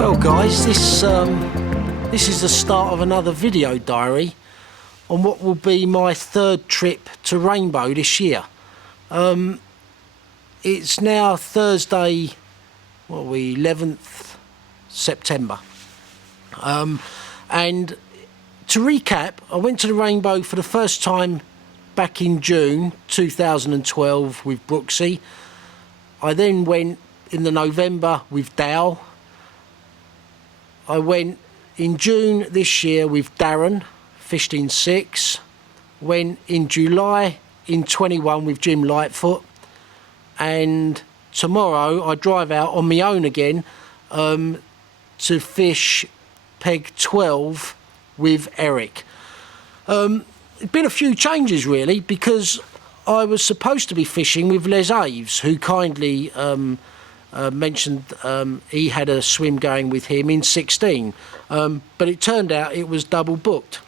Well guys, this is the start of another video diary on what will be my third trip to Rainbow this year. It's now Thursday, 11th September. And to recap, I went to the Rainbow for the first time back in June 2012 with Brooksy. I then went in the November with Dow. I went in June this year with Darren, fished in 6. Went in July in 21 with Jim Lightfoot. And tomorrow I drive out on my own again to fish peg 12 with Eric. It's been a few changes really, because I was supposed to be fishing with Les Aves, who kindly mentioned he had a swim going with him in 16, but it turned out it was double booked.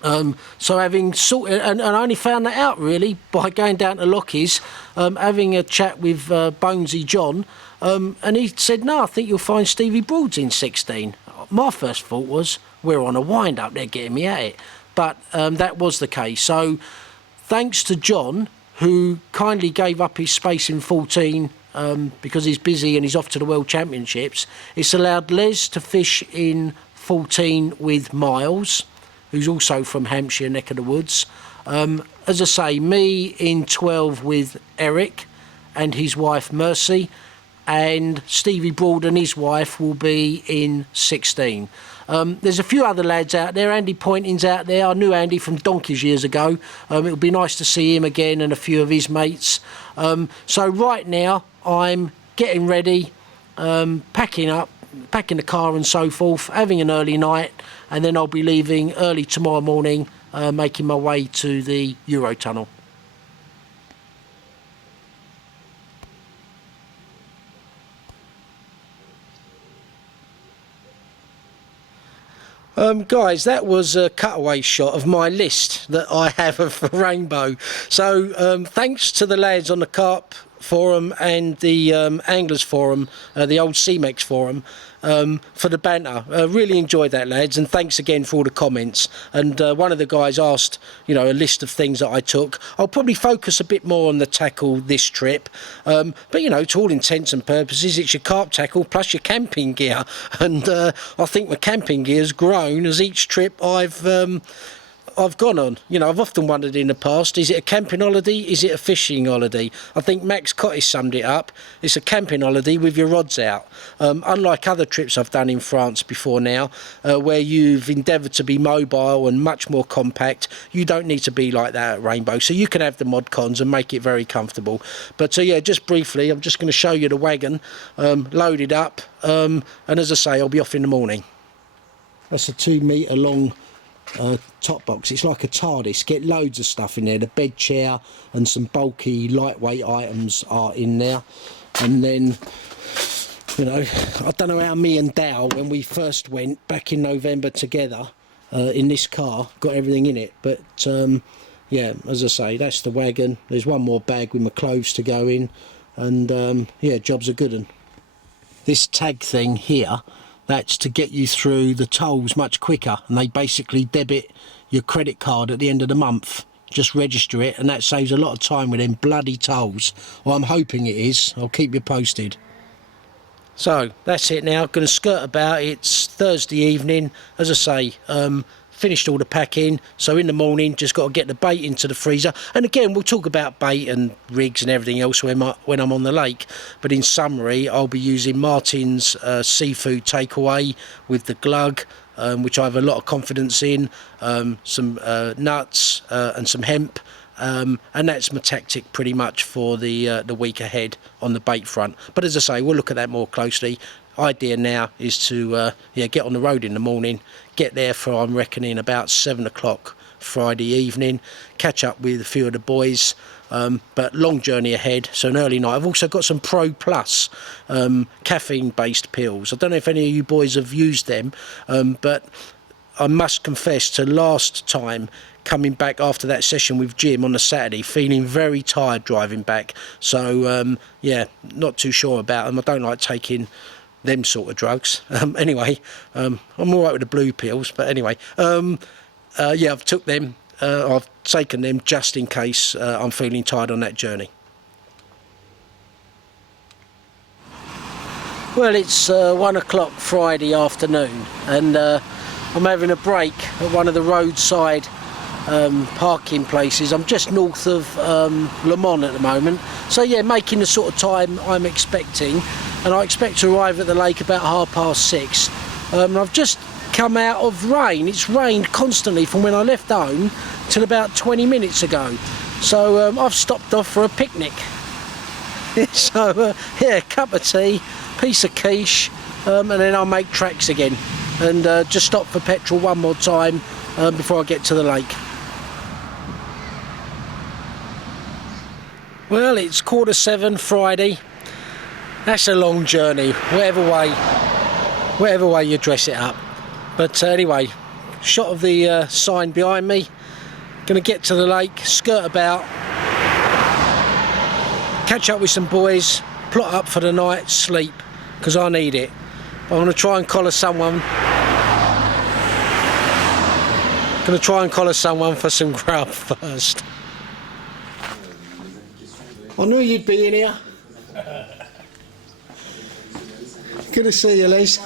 So having sorted, and I only found that out really by going down to Lockie's, having a chat with Bonesy John, and he said, no, I think you'll find Stevie Broad's in 16. My first thought was, we're on a wind up, they're getting me at it. But that was the case. So thanks to John, who kindly gave up his space in 14 because he's busy and he's off to the World Championships, it's allowed Les to fish in 14 with Miles, who's also from Hampshire, neck of the woods. As I say, me in 12 with Eric and his wife Mercy, and Stevie Broad and his wife will be in 16. There's a few other lads out there. Andy Pointing's out there. I knew Andy from donkeys years ago. It'll be nice to see him again and a few of his mates. So right now I'm getting ready, packing up, packing the car and so forth, having an early night, and then I'll be leaving early tomorrow morning, making my way to the Eurotunnel. Guys, that was a cutaway shot of my list that I have of Rainbow. So thanks to the lads on the Carp forum and the Anglers forum, the old CMEX forum, for the banter. Really enjoyed that, lads, and thanks again for all the comments. And one of the guys asked, you know, a list of things that I took. I'll probably focus a bit more on the tackle this trip, but you know, to all intents and purposes, it's your carp tackle plus your camping gear. And I think my camping gear's grown as each trip I've gone on. You know, I've often wondered in the past, is it a camping holiday, is it a fishing holiday? I think Max Cottis summed it up. It's a camping holiday with your rods out. Unlike other trips I've done in France before now, where you've endeavoured to be mobile and much more compact, you don't need to be like that at Rainbow. So you can have the mod cons and make it very comfortable. But yeah, just briefly, I'm just going to show you the wagon loaded up, and as I say, I'll be off in the morning. That's a 2 metre long top box. It's like a TARDIS. Get loads of stuff in there. The bed chair and some bulky lightweight items are in there. And then, you know, I don't know how me and Dow, when we first went back in November together in this car, got everything in it. But yeah, as I say, that's the wagon. There's one more bag with my clothes to go in, and yeah, job's a good one. This tag thing here, that's to get you through the tolls much quicker, and they basically debit your credit card at the end of the month. Just register it, and that saves a lot of time with them bloody tolls. Well, I'm hoping it is. I'll keep you posted. So that's it now. Going to skirt about. It's Thursday evening, as I say. Finished all the packing, so in the morning just got to get the bait into the freezer. And again, we'll talk about bait and rigs and everything else when I'm on the lake, but in summary, I'll be using Martin's seafood takeaway with the glug, which I have a lot of confidence in, some nuts and some hemp, and that's my tactic pretty much for the week ahead on the bait front. But as I say, we'll look at that more closely. Idea now is to yeah, get on the road in the morning, get there for, I'm reckoning, about 7 o'clock Friday evening, catch up with a few of the boys, but long journey ahead, so an early night. I've also got some Pro Plus caffeine based pills. I don't know if any of you boys have used them, but I must confess to last time coming back after that session with Jim on the Saturday, feeling very tired driving back. So yeah, not too sure about them. I don't like taking them sort of drugs. Anyway, I'm all right with the blue pills, but anyway, yeah, I've took them. I've taken them just in case I'm feeling tired on that journey. Well, it's 1 o'clock Friday afternoon, and I'm having a break at one of the roadside parking places. I'm just north of Le Mans at the moment, so yeah, making the sort of time I'm expecting, and I expect to arrive at the lake about 6:30. I've just come out of rain. It's rained constantly from when I left home till about 20 minutes ago, so I've stopped off for a picnic. So yeah, cup of tea, piece of quiche, and then I'll make tracks again, and just stop for petrol one more time before I get to the lake. Well, it's 7:15 Friday. That's a long journey, whatever way you dress it up. But anyway, shot of the sign behind me. Gonna get to the lake, skirt about, catch up with some boys, plot up for the night, sleep, because I need it. I'm gonna try and collar someone. For some grub first. I knew you'd be in here. Good to see you, Les.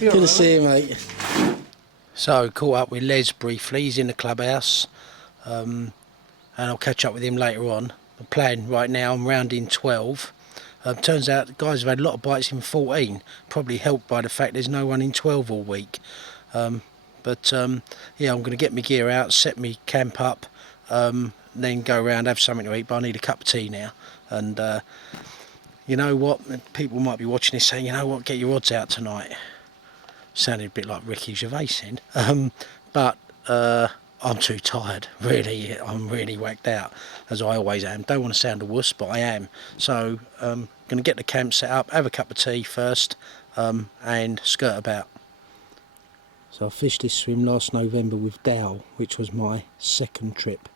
Good to see you, mate. So, caught up with Les briefly. He's in the clubhouse, and I'll catch up with him later on. The plan right now, I'm rounding 12. Turns out the guys have had a lot of bites in 14, probably helped by the fact there's no one in 12 all week. Yeah, I'm going to get my gear out, set me camp up, then go around, have something to eat, but I need a cup of tea now. And you know what, people might be watching this saying, you know what, get your odds out tonight. Sounded a bit like Ricky Gervais then. But I'm too tired, really. I'm really whacked out, as I always am. Don't want to sound a wuss, but I am. So I'm going to get the camp set up, have a cup of tea first, and skirt about. So I fished this swim last November with Dow, which was my second trip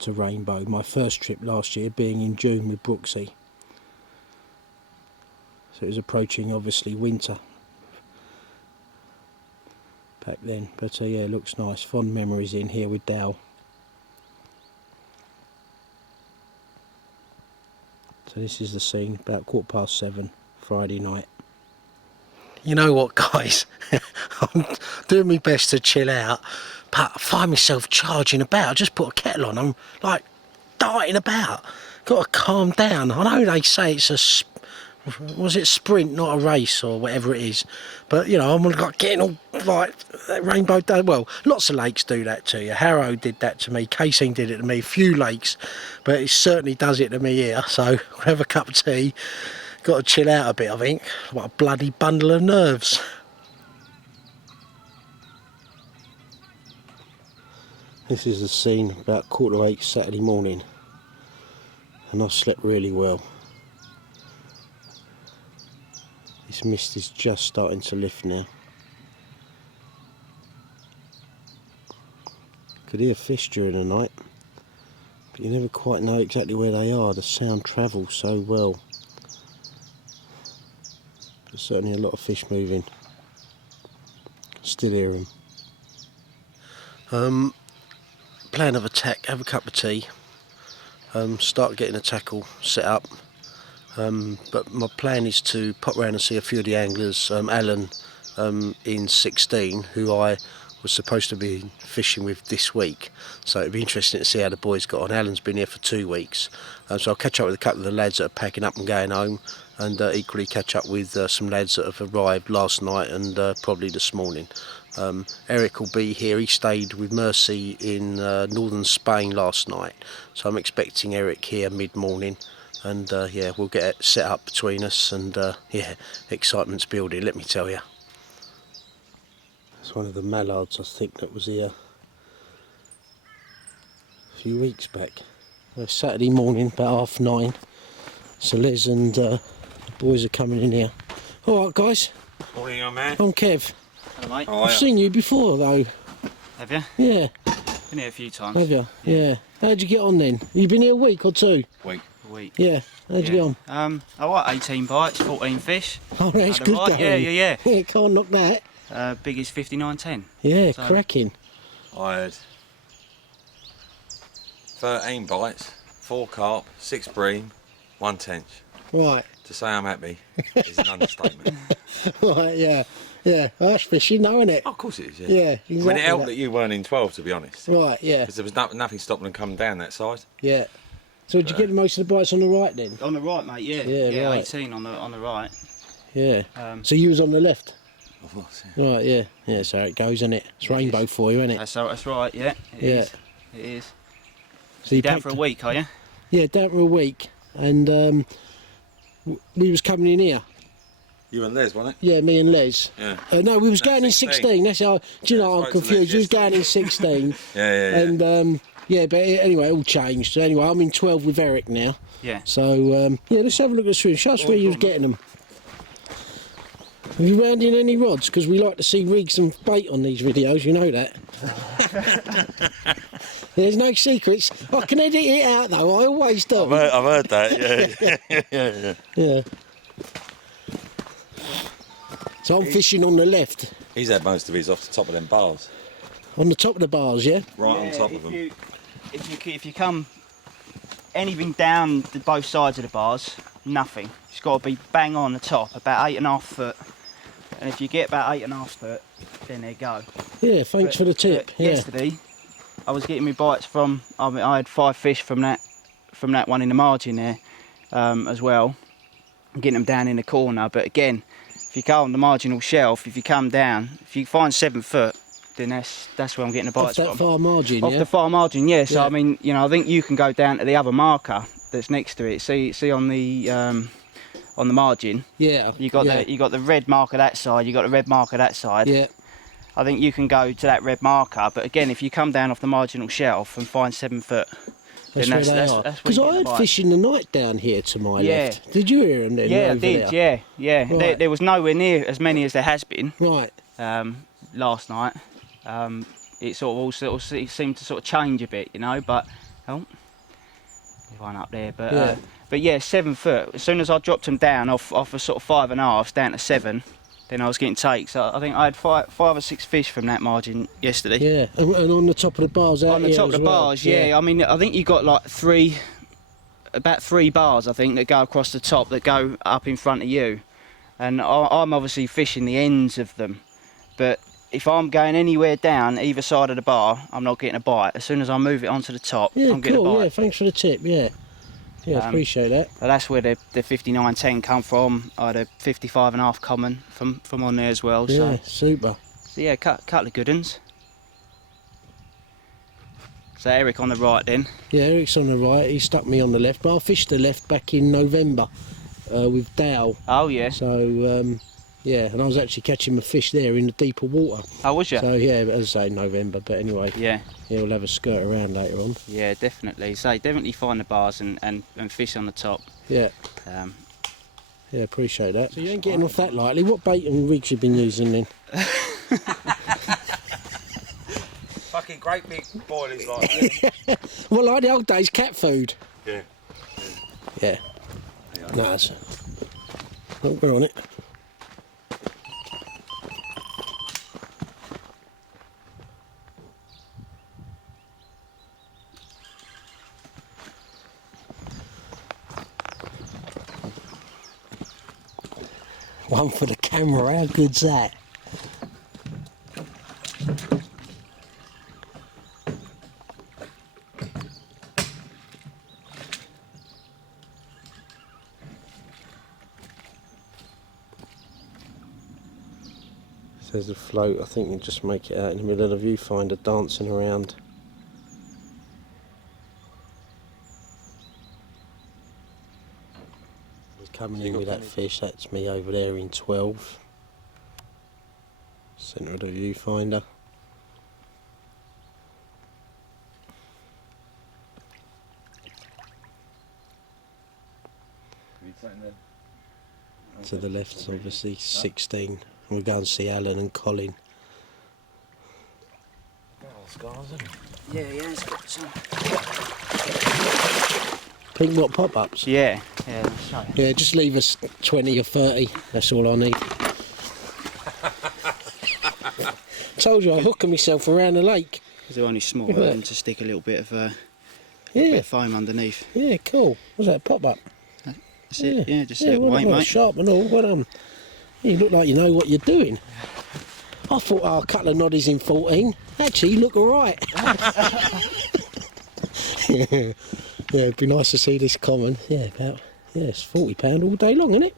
to Rainbow. My first trip last year being in June with Brooksy. So it was approaching, obviously, winter back then. But yeah, it looks nice. Fond memories in here with Dow. So this is the scene, about 7:15 Friday night. You know what, guys? I'm doing my best to chill out, but I find myself charging about. I just put a kettle on. I'm like darting about. Got to calm down. I know they say it's a sprint, not a race or whatever it is, but you know, I'm like getting all like Rainbow Day. Well, lots of lakes do that to you. Harrow did that to me. Casing did it to me. A few lakes, but it certainly does it to me here. So I'll have a cup of tea. Got to chill out a bit, I think. What a bloody bundle of nerves. This is the scene about 7:15 Saturday morning, and I've slept really well. This mist is just starting to lift now. Could hear fish during the night, but you never quite know exactly where they are. The sound travels so well. There's certainly a lot of fish moving. Still hear them. Plan of attack, have a cup of tea, start getting a tackle set up. But my plan is to pop round and see a few of the anglers. Alan in 16, who I was supposed to be fishing with this week, so it'd be interesting to see how the boys got on. Alan's been here for 2 weeks, so I'll catch up with a couple of the lads that are packing up and going home, and equally catch up with some lads that have arrived last night and probably this morning. Eric will be here. He stayed with Mercy in northern Spain last night, so I'm expecting Eric here mid-morning. And yeah, we'll get it set up between us, and yeah, excitement's building, let me tell you. It's one of the mallards, I think, that was here a few weeks back. Saturday morning, about 9:30. So Les and the boys are coming in here. Alright guys. Morning, young man. I'm Kev. Hello, mate. I've seen you before though. Have you? Yeah. Been here a few times. Have you? Yeah. How'd you get on then? You been here a week or two? Week. a week. Yeah, how'd you go on? I like 18 bites, 14 fish. Oh, that's Had a good bite. going. Yeah. Yeah, can't knock that. Biggest 59.10. Yeah, So- cracking. I had 13 bites, 4 carp, 6 bream, 1 tench. Right, To say I'm happy is an understatement. right, yeah. Yeah, that's fishing though, isn't it? Oh, of course it is, yeah. Yeah, exactly. I mean, it helped that. that you weren't in 12, to be honest. Right, yeah, Because there was nothing stopping them coming down that side. yeah. So did you get most of the bites on the right then? On the right, mate. Yeah. Yeah, right. 18 on the right. Yeah. Um, So you was on the left? Of course, yeah. Right, yeah. Yeah, so it goes, isn't it? It's rainbow is. for you, isn't it? That's right. Yeah. It Yeah. is. It is. So you Down packed- for a week, are you? Yeah, down for a week. And we was coming in here. You and Les, wasn't it? Yeah, me and Les. Yeah. No, we was No, going in 16. That's how. Do you Yeah, know? I I'm spoke to confused. Les We was going in 16. Yeah. And yeah, but anyway, it all changed. So anyway, I'm in 12 with Eric now. Yeah. So yeah, let's have a look at the swim. Show us where you was getting them. Have you round in any rods? Because we like to see rigs and bait on these videos. You know that. There's no secrets. I can edit it out though. I always do. I've heard that, yeah. Yeah. So I'm fishing on the left, He's had most of his off the top of them bars. on the top of the bars. Yeah. Right on top of them. If you come anything down both sides of the bars, nothing. It's got to be bang on the top, about 8.5 foot. And if you get about 8.5 foot, then there you go. Yeah. Thanks for the tip. But Yeah. Yesterday, I was getting my bites from. I had 5 fish from that one in the margin there, as well. Getting them down in the corner. But again, if you go on the marginal shelf, if you come down, if you find 7 foot, then that's where I'm getting the Off bites that from. far margin. Off Yeah. the far margin, yeah. So Yeah. I mean, I think you can go down to the other marker that's next to it. See on the margin. Yeah. You got the red marker that side. You got the red marker that side. Yeah. I think you can go to that red marker. But again, if you come down off the marginal shelf and find 7 foot, That's then where they are. that's where Because you I get the heard bite. fish in the night down here to my Yeah. left. Did you hear them then? Yeah, I over did. there? Yeah. Right. There was nowhere near as many as there has been Right. last night. It it seemed to sort of change a bit, But there's one up there, but yeah, 7 foot. As soon as I dropped them down off a sort of 5.5 down to 7, then I was getting takes. So I think I had five or six fish from that margin yesterday. Yeah. And on the top of the bars out On the here top of as the well. bars, yeah. I mean, I think you got like about three bars, I think, that go across the top that go up in front of you, and I'm obviously fishing the ends of them. But if I'm going anywhere down either side of the bar, I'm not getting a bite. As soon as I move it onto the top, Yeah, I'm getting a cool. bite. Yeah, thanks for the tip. Yeah. Yeah, appreciate that. So that's where the 59.10 come from. I had a 55.5 common from on there as well. Yeah, super. So yeah, couple of good ones. So Eric on the right then. Yeah, Eric's on the right. He stuck me on the left. But I fished the left back in November with Dow. Oh yeah. So yeah, and I was actually catching my fish there in the deeper water. Oh, was you? So yeah, as I say, November. But anyway, Yeah. yeah, we'll have a skirt around later on. Yeah, definitely. So definitely find the bars and fish on the top. Yeah. Yeah, appreciate that. So you ain't getting off that lightly. What bait and rigs you been using then? Fucking great big boilies like this. Well, like the old days, cat food. Yeah. Yeah. No, that's... Oh, we're on it. One for the camera, how good's that? Says a float. I think you just make it out in the middle of the viewfinder dancing around. He's coming in with that fish. That's me over there in 12. Centre of the viewfinder. To the left, obviously 16. We'll go and see Alan and Colin. Yeah, it's got some. Pink what, pop-ups? Yeah, let's show you. Yeah, just leave us 20 or 30. That's all I need. Told you I'm hooking myself around the lake. They're only small, Yeah. and to stick a little bit of bit Yeah, of foam underneath. yeah, cool. Was that a pop-up? That's it. Yeah, just a yeah, little well weight, done, mate. sharp and all. Well done. You look like you know what you're doing. I thought, oh, a couple of noddies in 14. Actually, you look all right. Yeah, it'd be nice to see this common. Yeah, it's £40 all day long, isn't it?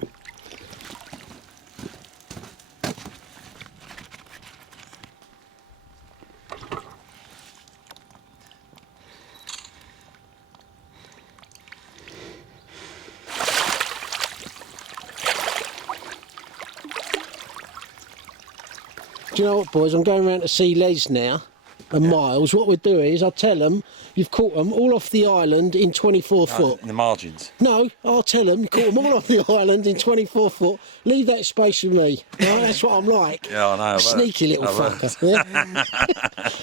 Do you know what, boys? I'm going round to see Les now and Miles. What we'll do is I'll tell them you've caught them all off the island in 24 foot. In the margins. No, I'll tell them you caught them all off the island in 24 foot. Leave that space with me. Right? That's what I'm like. Yeah, I know. A sneaky little fucker. Yeah?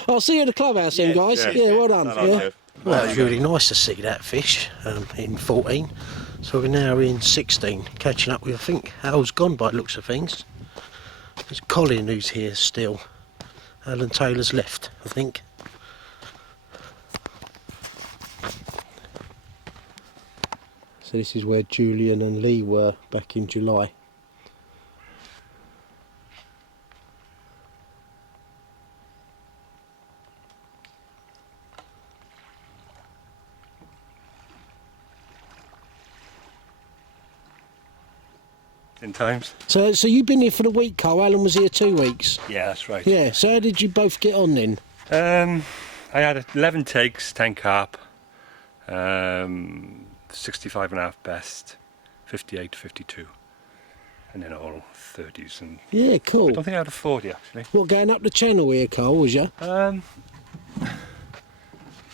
I'll see you at the clubhouse then, guys. Yeah, well done. Yeah. Well, it was really nice to see that fish in 14. So we're now in 16, catching up with, I think, Al's gone by the looks of things. There's Colin who's here still. Alan Taylor's left, I think. So this is where Julian and Lee were back in July. In times. So you've been here for the week, Cole. Alan was here 2 weeks. Yeah, that's right. Yeah, so how did you both get on then? I had 11 takes, 10 carp, 65 and a half best, 58 to 52, and then all 30s. And Yeah, cool. I don't think I had a 40 actually. What, going up the channel here, Cole, was you?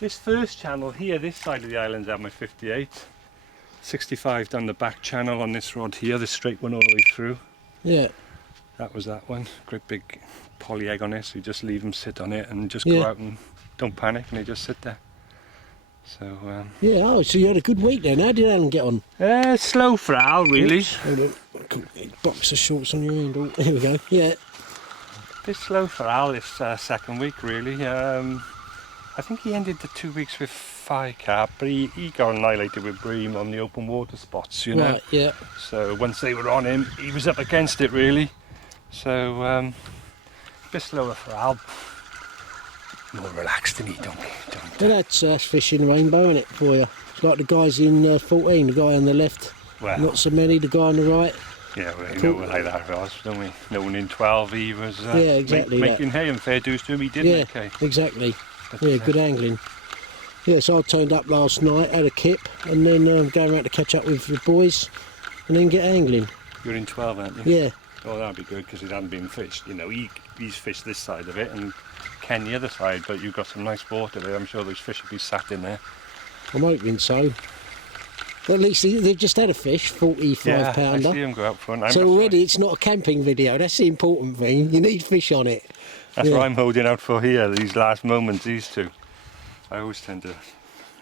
This first channel here, this side of the island's at my 58. 65 down the back channel on this rod here, this straight one all the way through. Yeah. That was that one. Great big poly egg on it, so you just leave them sit on it and just Yeah. go out and don't panic, and they just sit there. So Yeah, oh, so you had a good week then. How did Alan get on? slow for Al, really. Hold on. Cool. Boxer shorts on your end. Oh, here we go. Yeah. Bit slow for Al this second week, really. I think he ended the 2 weeks with 5 carp, but he got annihilated with bream on the open water spots, you know. Right, yeah. So once they were on him, he was up against it, really. So a bit slower for Al. More relaxed than he don't. Well, that's fishing rainbow, isn't it, for you? It's like the guys in 14, the guy on the left, Well, not so many, the guy on the right. yeah, well, you know like that was, don't we? No one in 12, he was Yeah, exactly making hay, and fair dues to him, he did Yeah, make hay. exactly. But, Yeah, good angling. Yeah, so I turned up last night, had a kip, and then going around to catch up with the boys, and then get angling. You're in 12, aren't you? Yeah, Oh, that'd be good, because it hadn't been fished. You know, he's fished this side of it, and Ken the other side, but you've got some nice water there. I'm sure those fish will be sat in there. I'm hoping so. Well, at least they've just had a fish, 45 Yeah, I pounder. see him go out front. So already it's not a camping video, that's the important thing. You need fish on it. That's yeah. what I'm holding out for here, these last moments, these two. I always tend to...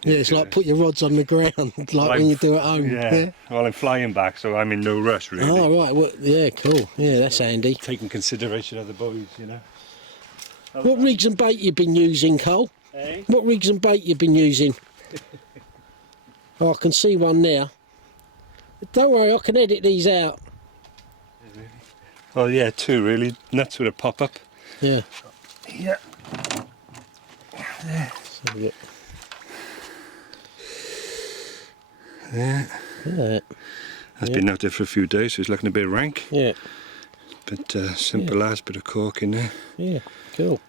Yeah, it's like put your rods on the ground, like when you do at home. Yeah. Well, I'm flying back, so I'm in no rush, really. Oh, right. Well, yeah, cool. Yeah, that's handy. Taking consideration of the boys, you know. What rigs and bait you been using, Cole? Hey? What rigs and bait you been using? Oh, I can see one there. Don't worry, I can edit these out. Oh, yeah, two, really. Nuts with a pop-up. Yeah. Yeah. So, yeah. Yeah. Yeah. That's been out there for a few days, so it's looking a bit rank. Yeah. But simple as, bit of cork in there. Yeah. Cool.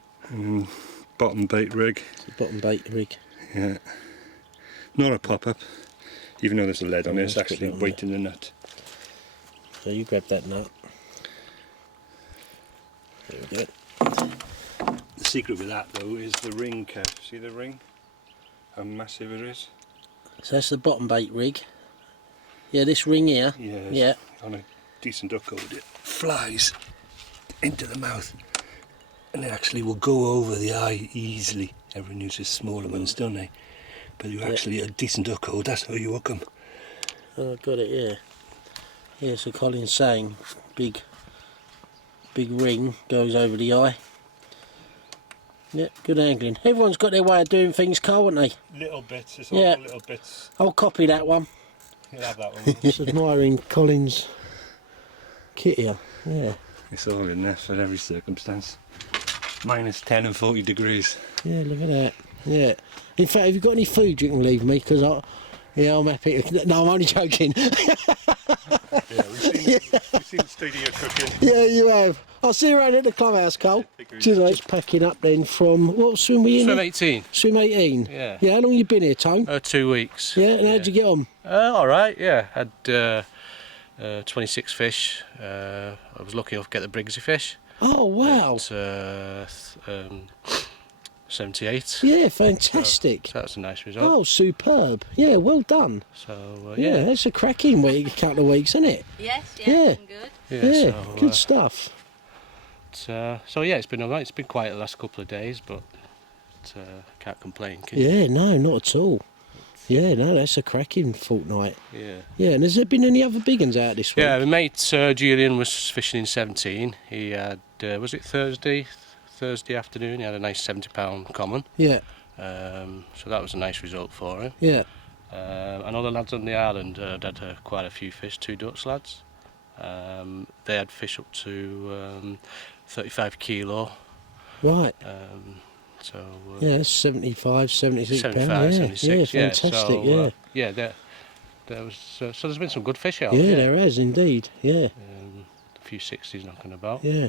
Bottom bait rig. It's the bottom bait rig. Yeah. Not a pop-up, even though there's a lead on it, it's let's put actually that on weight in the nut. So you grab that nut. There we go. The secret with that, though, is the ring curve. See the ring? How massive it is? So that's the bottom bait rig. Yeah, this ring here. Yes. Yeah. On a decent hook hold, it flies into the mouth, and it actually will go over the eye easily. Everyone uses smaller ones, don't they? but you're actually a decent hook hold. That's how you hook them. Oh, got it. Yeah. Yeah. So Colin's saying, big ring goes over the eye. Yeah, good angling. Everyone's got their way of doing things, Carl, haven't they? Little bits. It's Yeah. all little bits. I'll copy that one. You'll have that one. Just admiring Colin's kit here. Yeah. It's all in there for every circumstance. Minus 10 and 40 degrees. Yeah, look at that. Yeah. In fact, have you got any food you can leave me? Because I'm happy. No, I'm only joking. Yeah, we've seen the studio cooking. Yeah, you have. I'll see you around at the clubhouse, Cole. Just packing up then from, what swim we in? Swim 18. Swim 18? Yeah. Yeah, how long you been here, Tone? 2 weeks. Yeah, and how'd you get on? Alright, yeah. Had 26 fish. I was lucky enough to get the Briggsy fish. Oh, wow. At 78. Yeah, fantastic. So that's a nice result. Oh, superb. Yeah, well done. So, Yeah, that's a cracking couple of weeks, isn't it? Yes, Yeah. yeah, good. Yeah, so, good stuff. so yeah, it's been alright. It's been quiet the last couple of days, but can't complain. Can you? Yeah, no, not at all. Yeah, no, that's a cracking fortnight. Yeah. Yeah, and has there been any other big ones out this week? Yeah, my mate Julian was fishing in 17. He had, was it Thursday afternoon? He had a nice £70 common. Yeah, So that was a nice result for him. yeah. And all the lads on the island had quite a few fish, 2 Dutch lads. They had fish up to 35 kilo. Right. So Yeah, that's 75, 76 75, pounds. 76, Yeah, fantastic. So, yeah, there was. So there's been some good fish out. yeah, there has indeed. Yeah, A few 60s knocking about. yeah,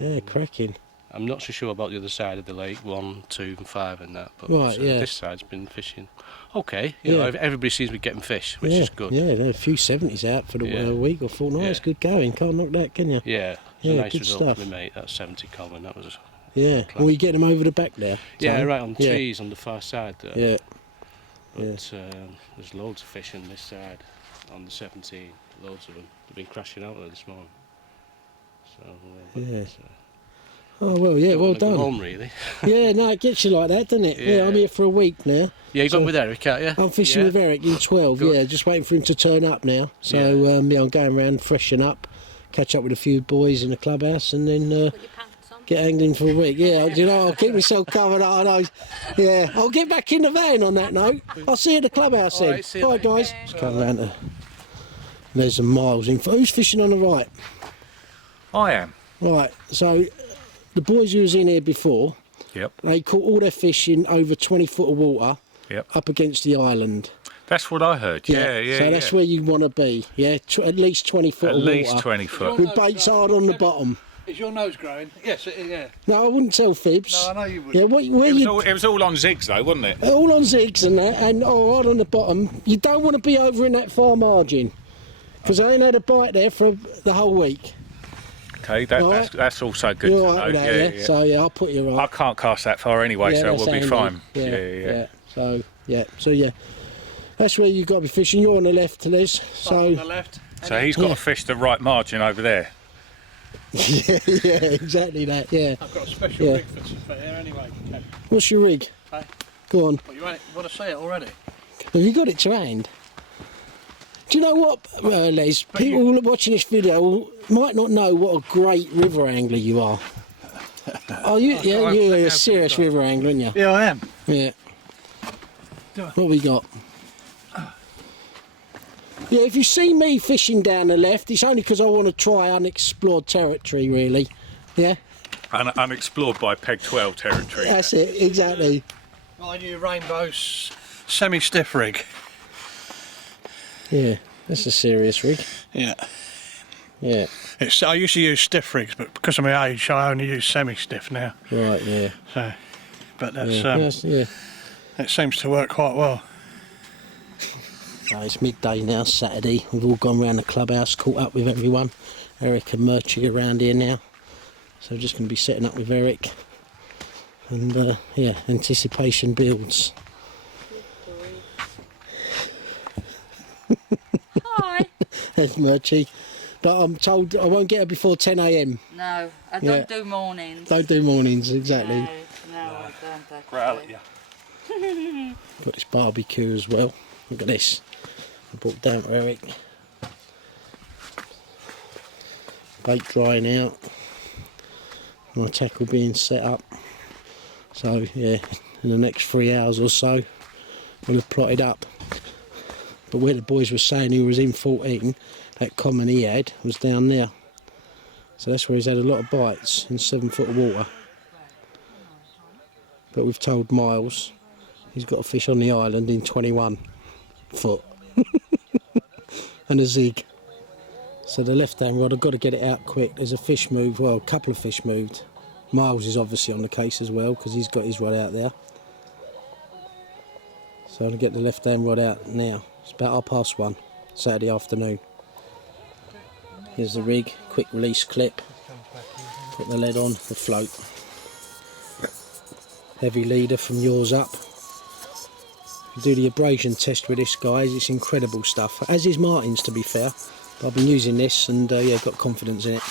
yeah, cracking. I'm not so sure about the other side of the lake, 1, 2 and 5 and that, but Right, yeah. this side's been fishing okay. You know, Yeah. everybody seems to be getting fish, which yeah, is good. Yeah, there are a few 70s out for the Yeah. week or fortnight. Yeah. It's good going. Can't knock that, can you? Yeah, it's Yeah, a nice good result stuff. for me, mate. That's 70 common. That was. Yeah. Class. And we get them over the back there. Yeah, Tom? right on the Yeah. trees on the far side there. Yeah. But there's loads of fish on this side, on the 17. Loads of them. They've been crashing out there this morning. So Yeah. it's, Oh well, yeah, don't well wanna go done. home, really. Yeah, no, it gets you like that, doesn't it? Yeah, I'm Yeah. here for a week now. Yeah, you So- got with Eric, aren't you? I'm fishing yeah? with Eric in 12, Good. yeah, just waiting for him to turn up now. So, Yeah. yeah, I'm going around, freshen up, catch up with a few boys in the clubhouse and then Put your pants on. get angling for a week. Yeah, do you know, I'll keep myself covered up. I know. Yeah, I'll get back in the van on that note. I'll see you at the clubhouse then. All right, see you All right, later. guys. Let's come round to... There's some miles in. Who's fishing on the right? I am. Right, so the boys who was in here before, Yep. they caught all their fish in over 20 foot of water Yep. up against the island. That's what I heard. Yeah. So that's where you want to be. Yeah, at least 20 foot At of least water. 20 foot. With baits hard on the bottom. Is your nose growing? Yes, yeah. No, I wouldn't tell fibs. No, I know you would. Yeah, where It was all on zigs though, wasn't it? all on zigs and that, and hard on the bottom. You don't want to be over in that far margin, because I ain't had a bite there for the whole week. Okay, All right. that's also good You're to all know. right with that, yeah? So yeah, I'll put you I right. can't cast that far anyway, so that's we'll be handy. fine. Yeah. So yeah, that's where you got to be fishing. You're on the left, Les. On the So left. So he's got Yeah. to fish the right margin over there. yeah, exactly that. Yeah. I've got a special Yeah. rig for here anyway. Okay. What's your rig? Hey. Go on. Well, you want to see it already? Have you got it to hand? Do you know what, Les? People watching this video might not know what a great river angler you are. Are you? Yeah, you're a serious river angler, aren't you? Yeah, I am. Yeah. What we got? Yeah, if you see me fishing down the left, it's only because I want to try unexplored territory, really. Yeah, Unexplored by Peg 12 territory. that's it, exactly. My new Rainbow semi-stiff rig. Yeah, that's a serious rig. Yeah. Yeah, I used to use stiff rigs, but because of my age, I only use semi-stiff now. right, yeah. So, but that's Yeah, it seems to work quite well. So it's midday now, Saturday. We've all gone round the clubhouse, caught up with everyone. Eric and Murchie around here now. So we're just going to be setting up with Eric. And yeah, anticipation builds. Hi. There's Murchie. But I'm told I won't get her before 10 a.m. No, I Yeah. don't do mornings. Don't do mornings, exactly. No, I don't. Growl at you. Got this barbecue as well. Look at this. I brought down for Eric. Bait drying out. My tackle being set up. So yeah, in the next 3 hours or so, we'll have plotted up. But where the boys were saying he was in 14, that common he had was down there. So that's where he's had a lot of bites in 7 foot of water. But we've told Miles he's got a fish on the island in 21 foot. And a zig. So the left hand rod, I've got to get it out quick. There's a fish moved, well, a couple of fish moved. Miles is obviously on the case as well because he's got his rod out there. So I'm going to get the left hand rod out now. It's about 1:30, Saturday afternoon. Here's the rig, quick release clip. Put the lead on, the float. Heavy leader from yours up. Do the abrasion test with this, guys. It's incredible stuff, as is Martin's, to be fair. But I've been using this and yeah, got confidence in it.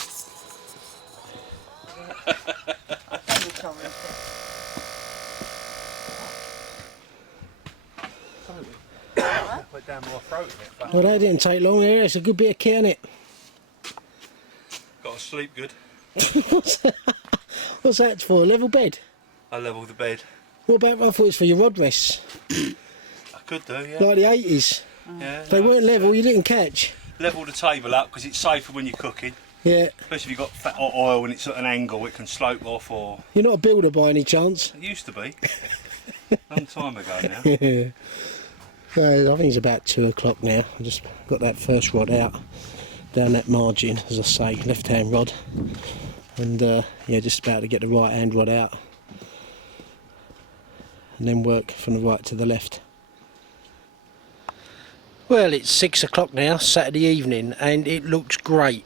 Well, that didn't take long there. It's a good bit of kit, innit? Got to sleep good. What's that for? Level bed? I level the bed. What about, I thought it was for your rod rests? I could do, yeah. Like the 80s. Yeah. If they weren't level, you didn't catch. Level the table up because it's safer when you're cooking. Yeah. Especially if you've got fat hot oil and it's at an angle, it can slope off or... You're not a builder by any chance? It used to be. Long time ago now. Yeah. So I think it's about 2 o'clock now. I just got that first rod out down that margin, as I say, left hand rod. And yeah, just about to get the right hand rod out. And then work from the right to the left. Well, it's 6 o'clock now, Saturday evening, and it looks great.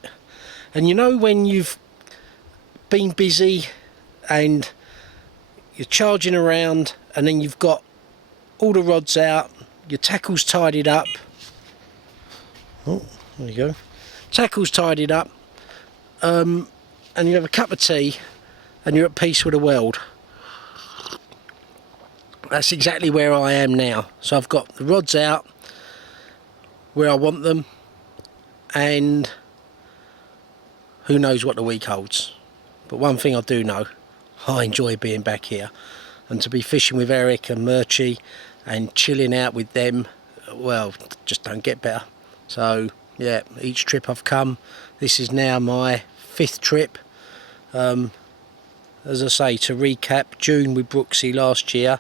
And you know when you've been busy and you're charging around and then you've got all the rods out, your tackle's tidied up. Oh, there you go. Tackle's tidied up, and you have a cup of tea and you're at peace with the world. That's exactly where I am now. So I've got the rods out where I want them, and who knows what the week holds. But one thing I do know, I enjoy being back here, and to be fishing with Eric and Murchie and chilling out with them, well, just don't get better. So yeah, each trip I've come, this is now my 5th trip. As I say, to recap, June with Brooksy last year,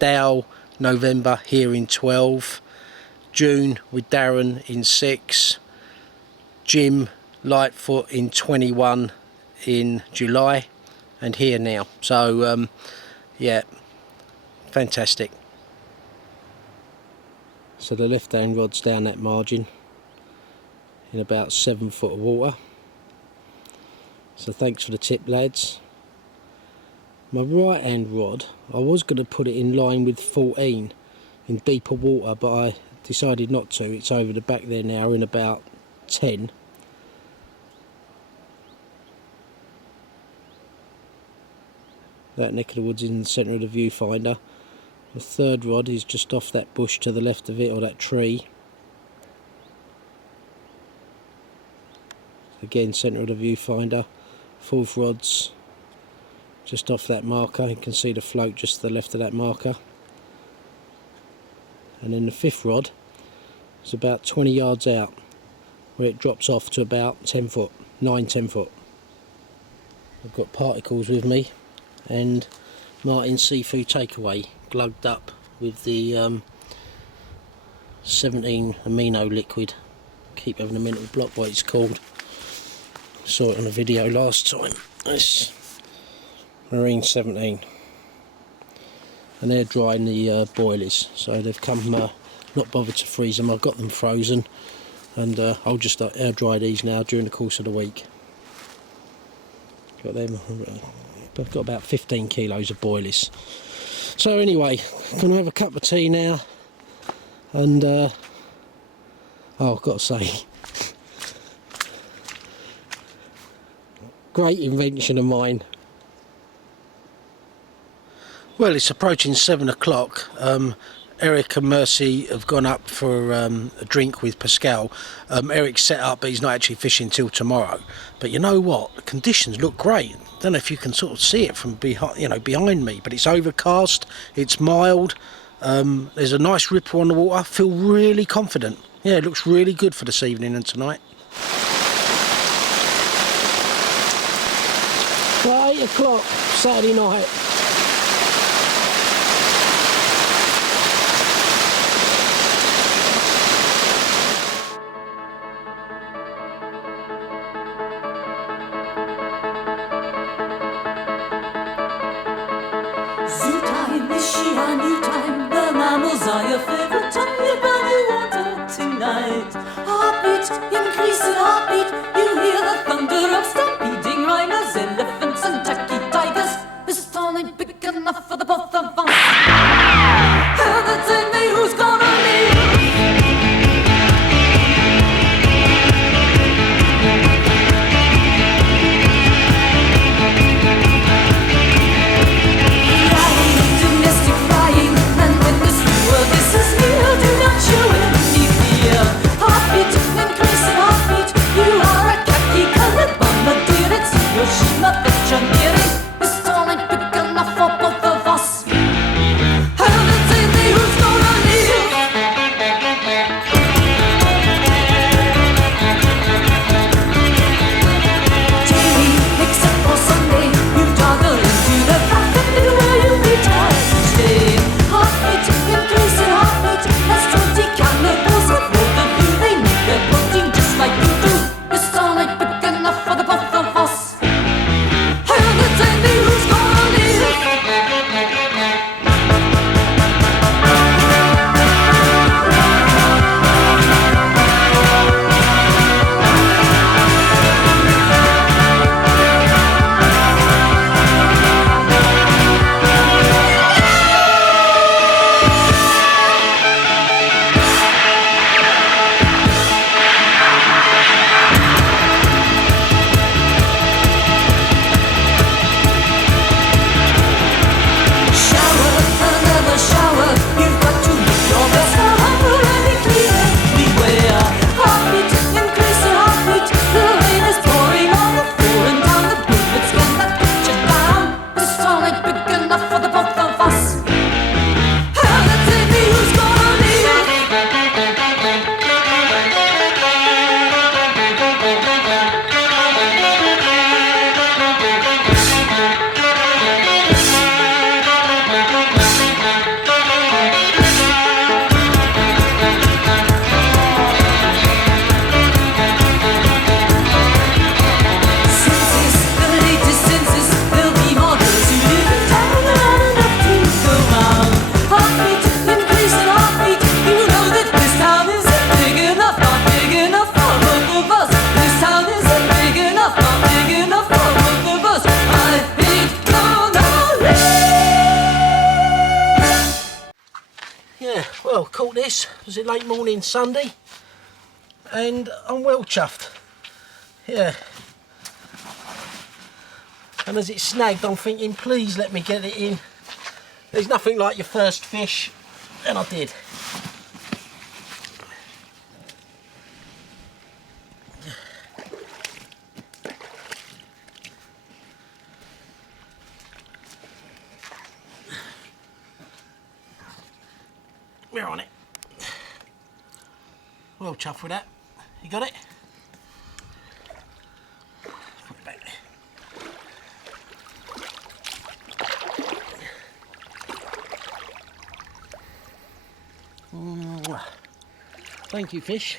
Dow November here in 12, June with Darren in 6, Jim Lightfoot in 21 in July, and here now. So yeah, fantastic. So the left hand rod's down that margin in about 7 foot of water. So thanks for the tip, lads. My right hand rod, I was going to put it in line with 14 in deeper water, but I decided not to. It's over the back there now in about 10. That neck of the woods in the centre of the viewfinder. The third rod is just off that bush to the left of it, or that tree. Again, centre of the viewfinder. Fourth rod's just off that marker. You can see the float just to the left of that marker. And then the fifth rod is about 20 yards out, where it drops off to about 10 foot, 9-10 foot. I've got particles with me and Martin's seafood takeaway glugged up with the 17 amino liquid. Keep having a mental block what it's called. Saw it on a video last time. It's Marine 17, and they're drying the boilies, so they've come not bothered to freeze them. I've got them frozen, and I'll just air dry these now during the course of the week. Got them. I've got about 15 kilos of boilies. So anyway, gonna have a cup of tea now, and oh, I've got to say, great invention of mine. Well, it's approaching 7 o'clock. Eric and Mercy have gone up for a drink with Pascal. Eric's set up, but he's not actually fishing till tomorrow. But you know what? The conditions look great. Don't know if you can sort of see it from behind me, but it's overcast. It's mild. There's a nice ripple on the water. I feel really confident. Yeah, it looks really good for this evening and tonight. Well, 8 o'clock Saturday night. Zoo time, is she a new time? The mammals are your favorite time. You're running water tonight. Heartbeat, increasing heartbeat. You hear the thunder of stampeding rhinos, elephants and tacky tigers. This town ain't big enough for the both of us. Tell me who's gonna leave. Well, caught this. Was it late morning Sunday? And I'm well chuffed. Yeah. And as it's snagged, I'm thinking, please let me get it in. There's nothing like your first fish, and I did. We're on it. Well chuffed with that. You got it? Put it back there. Thank you, fish.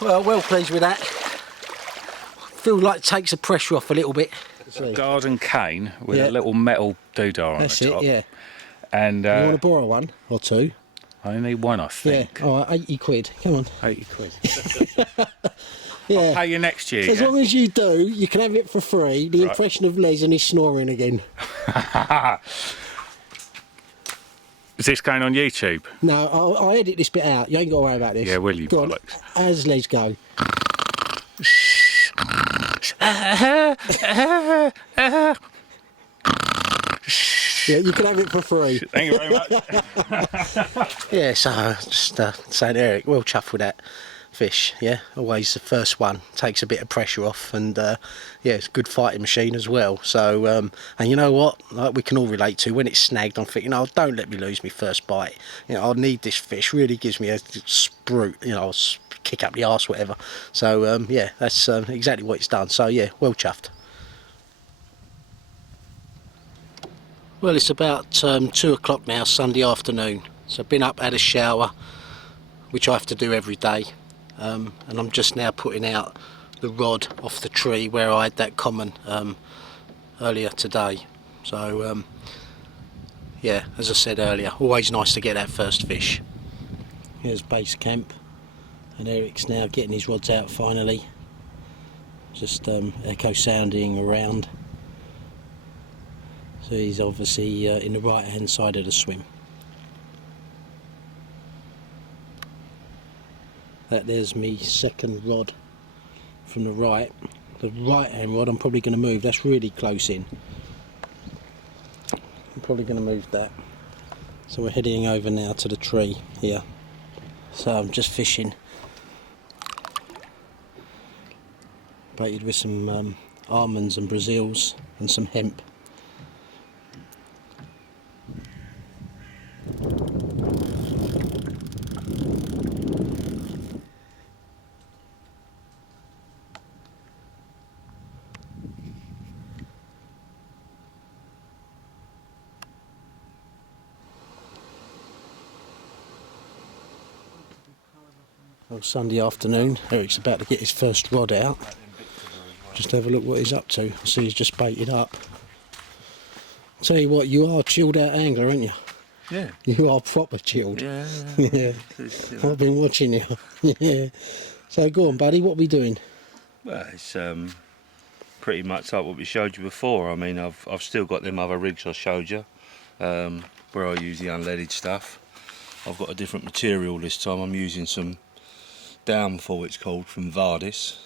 Well pleased with that. Feel like it takes the pressure off a little bit. A garden cane with Yeah. a little metal doodah on That's the top. it, yeah. And You want to borrow one or two? I only need one, I think. Yeah. All right, 80 quid. Come on. 80 quid. Yeah. I'll pay you next year. As Yeah? long as you do, you can have it for free. The Right. impression of Les and he's snoring again. Is this going on YouTube? No, I'll edit this bit out. You ain't got to worry about this. Yeah, will you, Go on. bollocks? As Les go. Yeah, you can have it for free. Thank you very much. Yeah, so just saying, Eric, well chuffed with that fish. Yeah, always the first one takes a bit of pressure off, and yeah, it's a good fighting machine as well. So and you know what, like we can all relate to, when it's snagged, I'm thinking, oh, don't let me lose my first bite. You know, I need this fish. Really gives me a sprute, you know, kick up the arse, whatever. So yeah, that's exactly what it's done. So yeah, well chuffed. Well, it's about 2 o'clock now, Sunday afternoon. So I've been up, had a shower, which I have to do every day. And I'm just now putting out the rod off the tree where I had that common earlier today. So yeah, as I said earlier, always nice to get that first fish. Here's base camp, and Eric's now getting his rods out finally. Just echo sounding around. So he's obviously in the right hand side of the swim. There's me second rod from the right. The right hand rod I'm probably going to move, that's really close in. I'm probably going to move that. So we're heading over now to the tree here. So I'm just fishing. Baited with some almonds and Brazils and some hemp. Well, Sunday afternoon, Eric's about to get his first rod out. Just have a look what he's up to. I see he's just baited up. Tell you what, you are a chilled out angler, aren't you? Yeah. You are proper chilled. Yeah. Yeah. I've been watching you. Yeah. So go on, buddy, what are we doing? Well, it's pretty much like what we showed you before. I mean, I've still got them other rigs I showed you, where I use the unleaded stuff. I've got a different material this time. I'm using some downfall, it's called, from Vardis.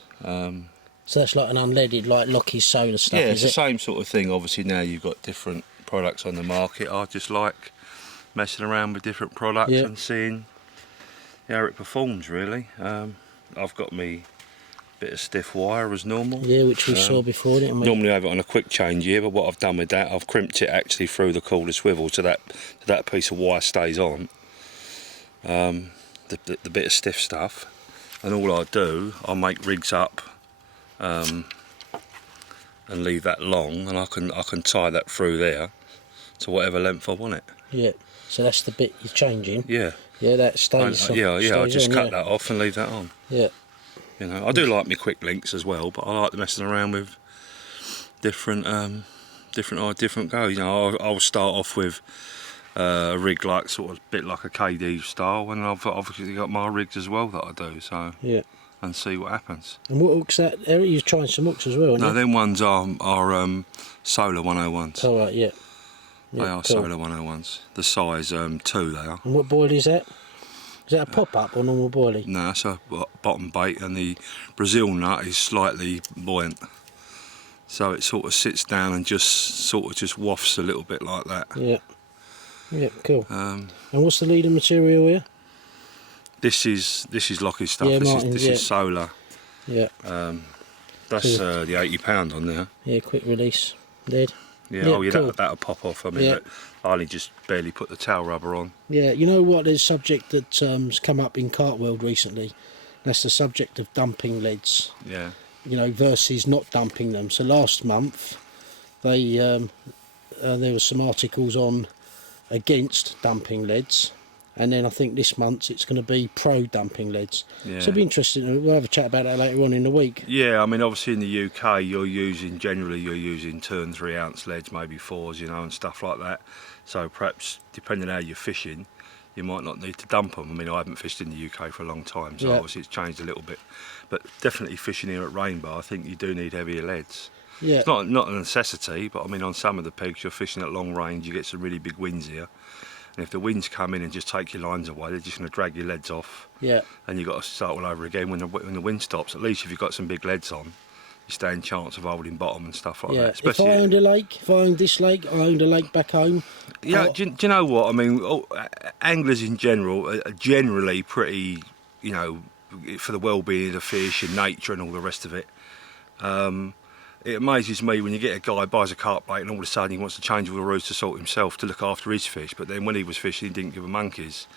So that's like an unleaded, like Lockie's soda stuff, Yeah, is it's the it? same sort of thing. Obviously now you've got different products on the market. I just like messing around with different products and seeing how it performs, really. I've got me bit of stiff wire as normal. Yeah, which we saw before, didn't we? Normally I have it on a quick change here, but what I've done with that, I've crimped it actually through the cooler swivel so that piece of wire stays on. The bit of stiff stuff, and all I do, I'll make rigs up and leave that long, and I can tie that through there to whatever length I want it. Yeah. So that's the bit you're changing. Yeah. Yeah, that stays. Yeah. I just on, cut that off and leave that on. Yeah. You know, I do like my quick links as well, but I like messing around with different goes. You know, I'll start off with a rig like sort of bit like a KD style, and I've obviously got my rigs as well that I do. So yeah. And see what happens. And what hooks that? Eric, you're trying some hooks as well, aren't you? No, them ones are Solar 101s. Oh right, yeah. They are cool. Solar 101s. The size 2 they are. And what boil is that? Is that a pop-up or normal boilie? No, that's a bottom bait, and the Brazil nut is slightly buoyant. So it sort of sits down and just wafts a little bit like that. Yeah. Yeah, cool. And what's the leading material here? This is Lockie's stuff. Yeah, this is Solar. Yeah. That's the £80 on there. Yeah, quick release lead. Yeah, cool. that'll pop off. I mean, I only just barely put the tail rubber on. Yeah, you know what? There's a subject that's come up in Cart World recently. That's the subject of dumping leads. Yeah. You know, versus not dumping them. So last month, there were some articles on against dumping leads, and then I think this month it's going to be pro dumping leads. Yeah. So it'll be interesting. We'll have a chat about that later on in the week. Yeah, I mean, obviously in the UK you're using 2 and 3 ounce leads, maybe 4s, you know, and stuff like that. So perhaps depending on how you're fishing, you might not need to dump them. I mean, I haven't fished in the UK for a long time, so obviously it's changed a little bit. But definitely fishing here at Rainbow, I think you do need heavier leads. Yeah. It's not a necessity, but I mean, on some of the pegs you're fishing at long range, you get some really big winds here. And if the winds come in and just take your lines away, they're just going to drag your leads off. Yeah. And you've got to start all over again when the wind stops. At least if you've got some big leads on, you stand chance of holding bottom and stuff like Yeah. that. If I owned a lake, if I owned this lake, I owned a lake back home. Yeah, do you know what I mean? Anglers in general are generally pretty, you know, for the well-being of the fish and nature and all the rest of it. It amazes me when you get a guy who buys a carp bait and all of a sudden he wants to change all the rules to sort himself to look after his fish, but then when he was fishing he didn't give a monkeys.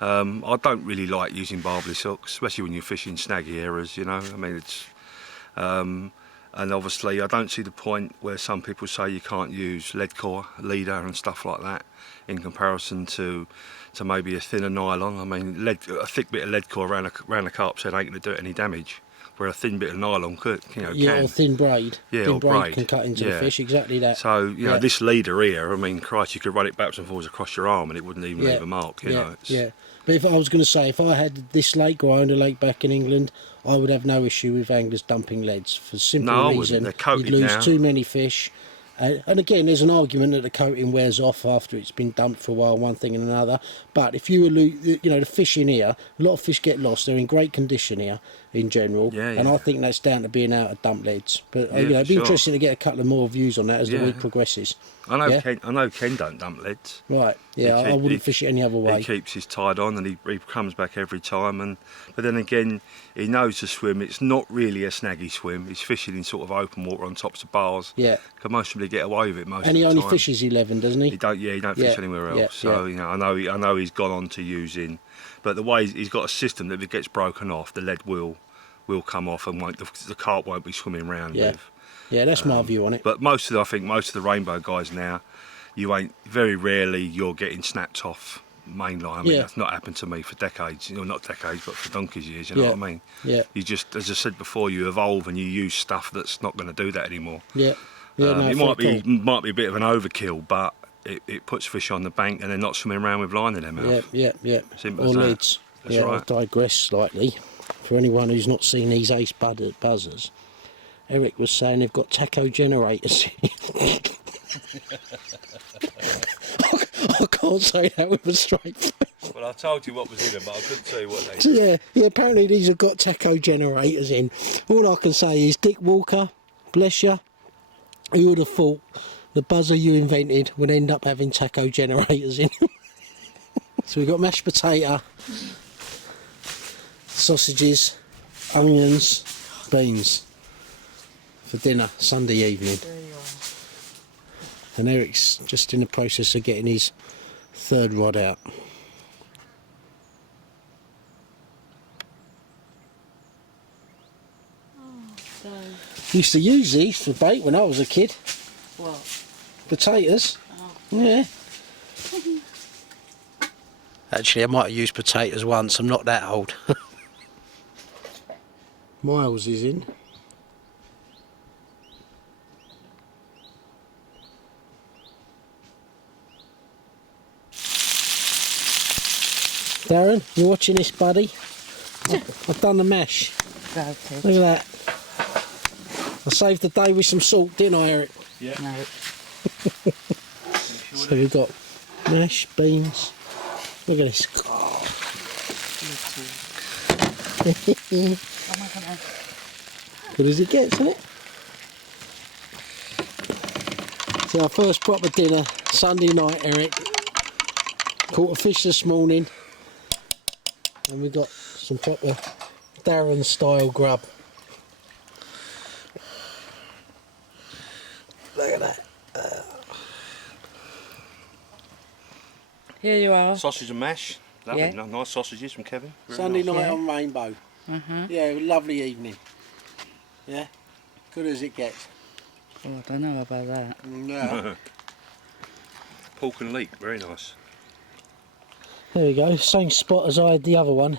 I don't really like using barbless hooks, especially when you're fishing snaggy areas, you know. I mean, it's and obviously I don't see the point where some people say you can't use lead core, leader and stuff like that in comparison to maybe a thinner nylon. I mean, a thick bit of lead core around a carp's head ain't going to do it any damage, where a thin bit of nylon could, you know, Yeah, can. or thin braid. Yeah, thin or braid can cut into the fish, exactly that. So, you know, this leader here, I mean, Christ, you could run it backwards and forwards across your arm and it wouldn't even leave a mark, you know. Yeah. But if I was going to say, if I had this lake or I owned a lake back in England, I would have no issue with anglers dumping leads for the simple reason you'd lose too many fish. And again, there's an argument that the coating wears off after it's been dumped for a while, one thing and another. But if you were, you know, the fish in here, a lot of fish get lost. They're in great condition here in general, and I think that's down to being out of dump leads. But you know, it'd be interesting to get a couple of more views on that as the week progresses. I know Ken don't dump leads. Right. Yeah, I wouldn't fish it any other way. He keeps his tied on and he comes back every time. But then again, he knows to swim. It's not really a snaggy swim. He's fishing in sort of open water on tops of bars. Yeah. Can most probably get away with it most of the time. And he only fishes 11, doesn't he? He don't fish anywhere else. So you know, I know he's gone on to using, but the way he's got a system that if it gets broken off, the lead will come off and the carp won't be swimming around with. Yeah, that's my view on it. But most of the rainbow guys now, very rarely you're getting snapped off mainline. I mean, that's not happened to me for decades. You know, not decades, but for donkey's years. You know what I mean? Yeah. You just, as I said before, you evolve and you use stuff that's not going to do that anymore. Yeah. It might be a bit of an overkill, but it puts fish on the bank and they're not swimming around with line in their mouth. Yeah. Simple or as that. leads. That's right. right. I'll digress slightly. For anyone who's not seen these ace buzzers, Eric was saying they've got tacho generators. I can't say that with a straight face. Well, I told you what was in them, but I couldn't tell you what they did. Yeah, apparently these have got tacho generators in. All I can say is, Dick Walker, bless you, who would have thought the buzzer you invented would end up having tacho generators in? So we've got mashed potato, sausages, onions, beans for dinner Sunday evening. And Eric's just in the process of getting his third rod out. Used to use these for bait when I was a kid. What? Potatoes. Oh. Yeah. Actually, I might have used potatoes once. I'm not that old. Miles is in. Darren, you watching this, buddy? I've done the mash. Okay. Look at that. I saved the day with some salt, didn't I, Eric? Yeah. No. So we've got mash, beans. Look at this. Good as it gets, isn't it? So our first proper dinner, Sunday night, Eric. Caught a fish this morning. And we've got some proper Darren style grub. Look at that. Here you are. Sausage and mash. Lovely, nice sausages from Kevin. Sunday night on Rainbow. Yeah, lovely evening. Yeah, good as it gets. Oh, I don't know about that. Yeah. Pork and leek, very nice. There we go, same spot as I had the other one.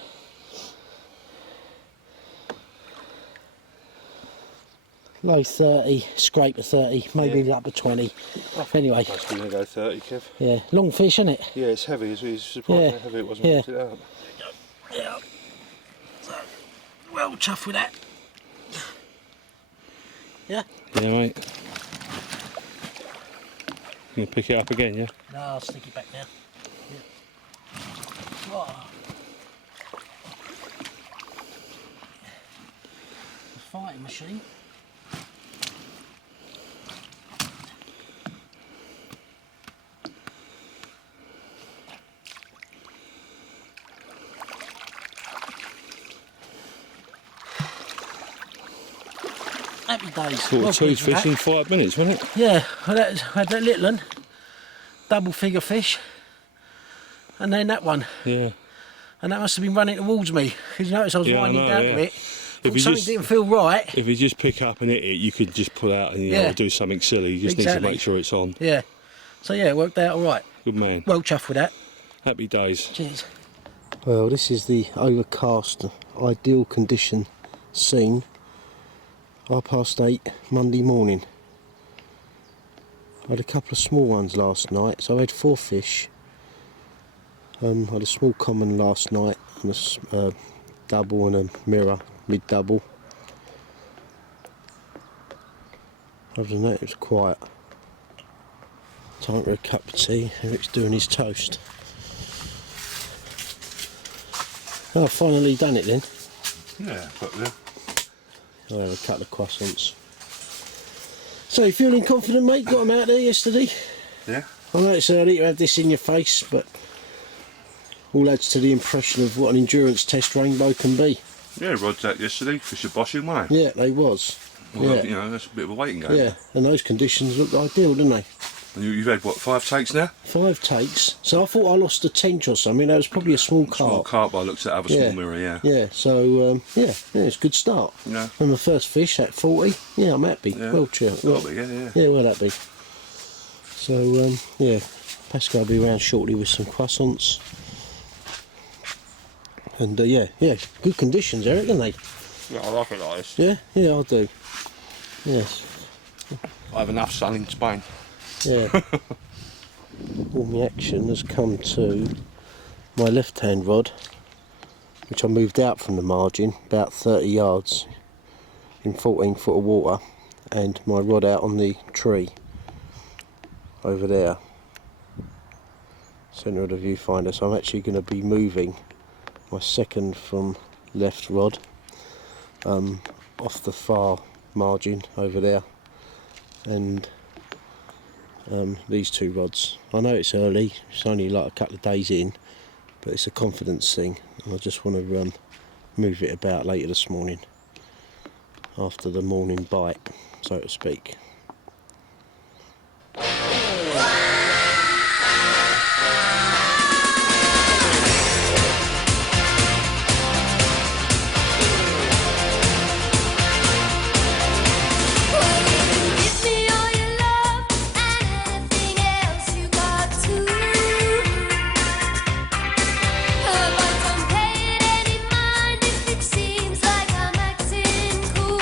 Low 30, scrape of 30, maybe up to 20. Anyway. That's going to go 30, Kev. Yeah, long fish, isn't it? Yeah, it's heavy. It's surprising how heavy it was when we picked it up. Yeah. So, well chuffed with that. Yeah? Yeah, mate. You can pick it up again, yeah? No, I'll stick it back now. Whoa. The fighting machine. Happy days. Caught Well two pleased with fish that. in 5 minutes, wasn't it? Yeah, I had that little one, double figure fish, and then that one. Yeah. And that must have been running towards me, because you notice I was Yeah, I winding know, down yeah. to it. If you Something just- didn't feel right. If you just pick up and hit it, you could just pull out and Yeah. do something silly. You just need Exactly. to make sure it's on. Yeah. So yeah, it worked out all right. Good man. Well chuffed with that. Happy days. Cheers. Well, this is the overcast, ideal condition scene. 8:30 Monday morning. I had a couple of small ones last night, so I had 4 fish. I had a small common last night and a double and a mirror, mid-double. Other than that, it was quiet. Time for a cup of tea. Eric's doing his toast. Oh, I've finally done it then. Yeah, but yeah. I'll have a couple of croissants. So, you feeling confident, mate? Got them out there yesterday? Yeah. I know it's early to have this in your face, but all adds to the impression of what an endurance test rainbow can be. Yeah, rod's out yesterday. Fish are boshing, weren't they? Yeah, they was. Well, yeah. you know, that's a bit of a waiting game. Yeah, and those conditions looked ideal, didn't they? And you've had, what, 5 takes now? 5 takes. So I thought I lost a tench or something. That was probably a small carp. Small carp, I looked at other small mirror, yeah. Yeah, so, yeah, it's a good start. Yeah. And the first fish at 40, yeah, I'm happy. Yeah. Well chilled. Gotta be, yeah. Yeah, well happy. So, yeah, Pascal will be around shortly with some croissants. And, yeah, good conditions, Eric, aren't they? Yeah, I like it like this. Yeah, I do. Yes. I have enough sun in Spain. Yeah. All my action has come to my left-hand rod, which I moved out from the margin about 30 yards in 14 foot of water, and my rod out on the tree over there, centre of the viewfinder. So I'm actually going to be moving my second from left rod off the far margin over there, and these 2 rods. I know it's early, it's only like a couple of days in, but it's a confidence thing, and I just want to move it about later this morning after the morning bite, so to speak. Seems like I'm acting cool.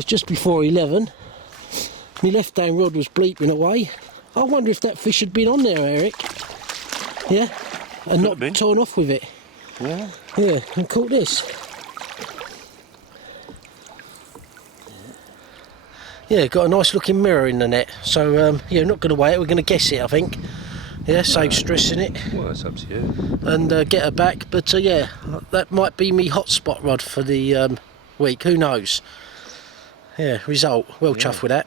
it's just before 11. My left hand rod was bleeping away. I wonder if that fish had been on there, Eric. Yeah? And not been torn off with it. Yeah. Yeah, and caught this. Yeah, got a nice looking mirror in the net. So, yeah, not going to weigh it, we're going to guess it, I think. Yeah, save stressing it. Well, that's up to you. And get her back. But, yeah, that might be me hotspot rod for the week. Who knows? Yeah, result. Well chuffed with that.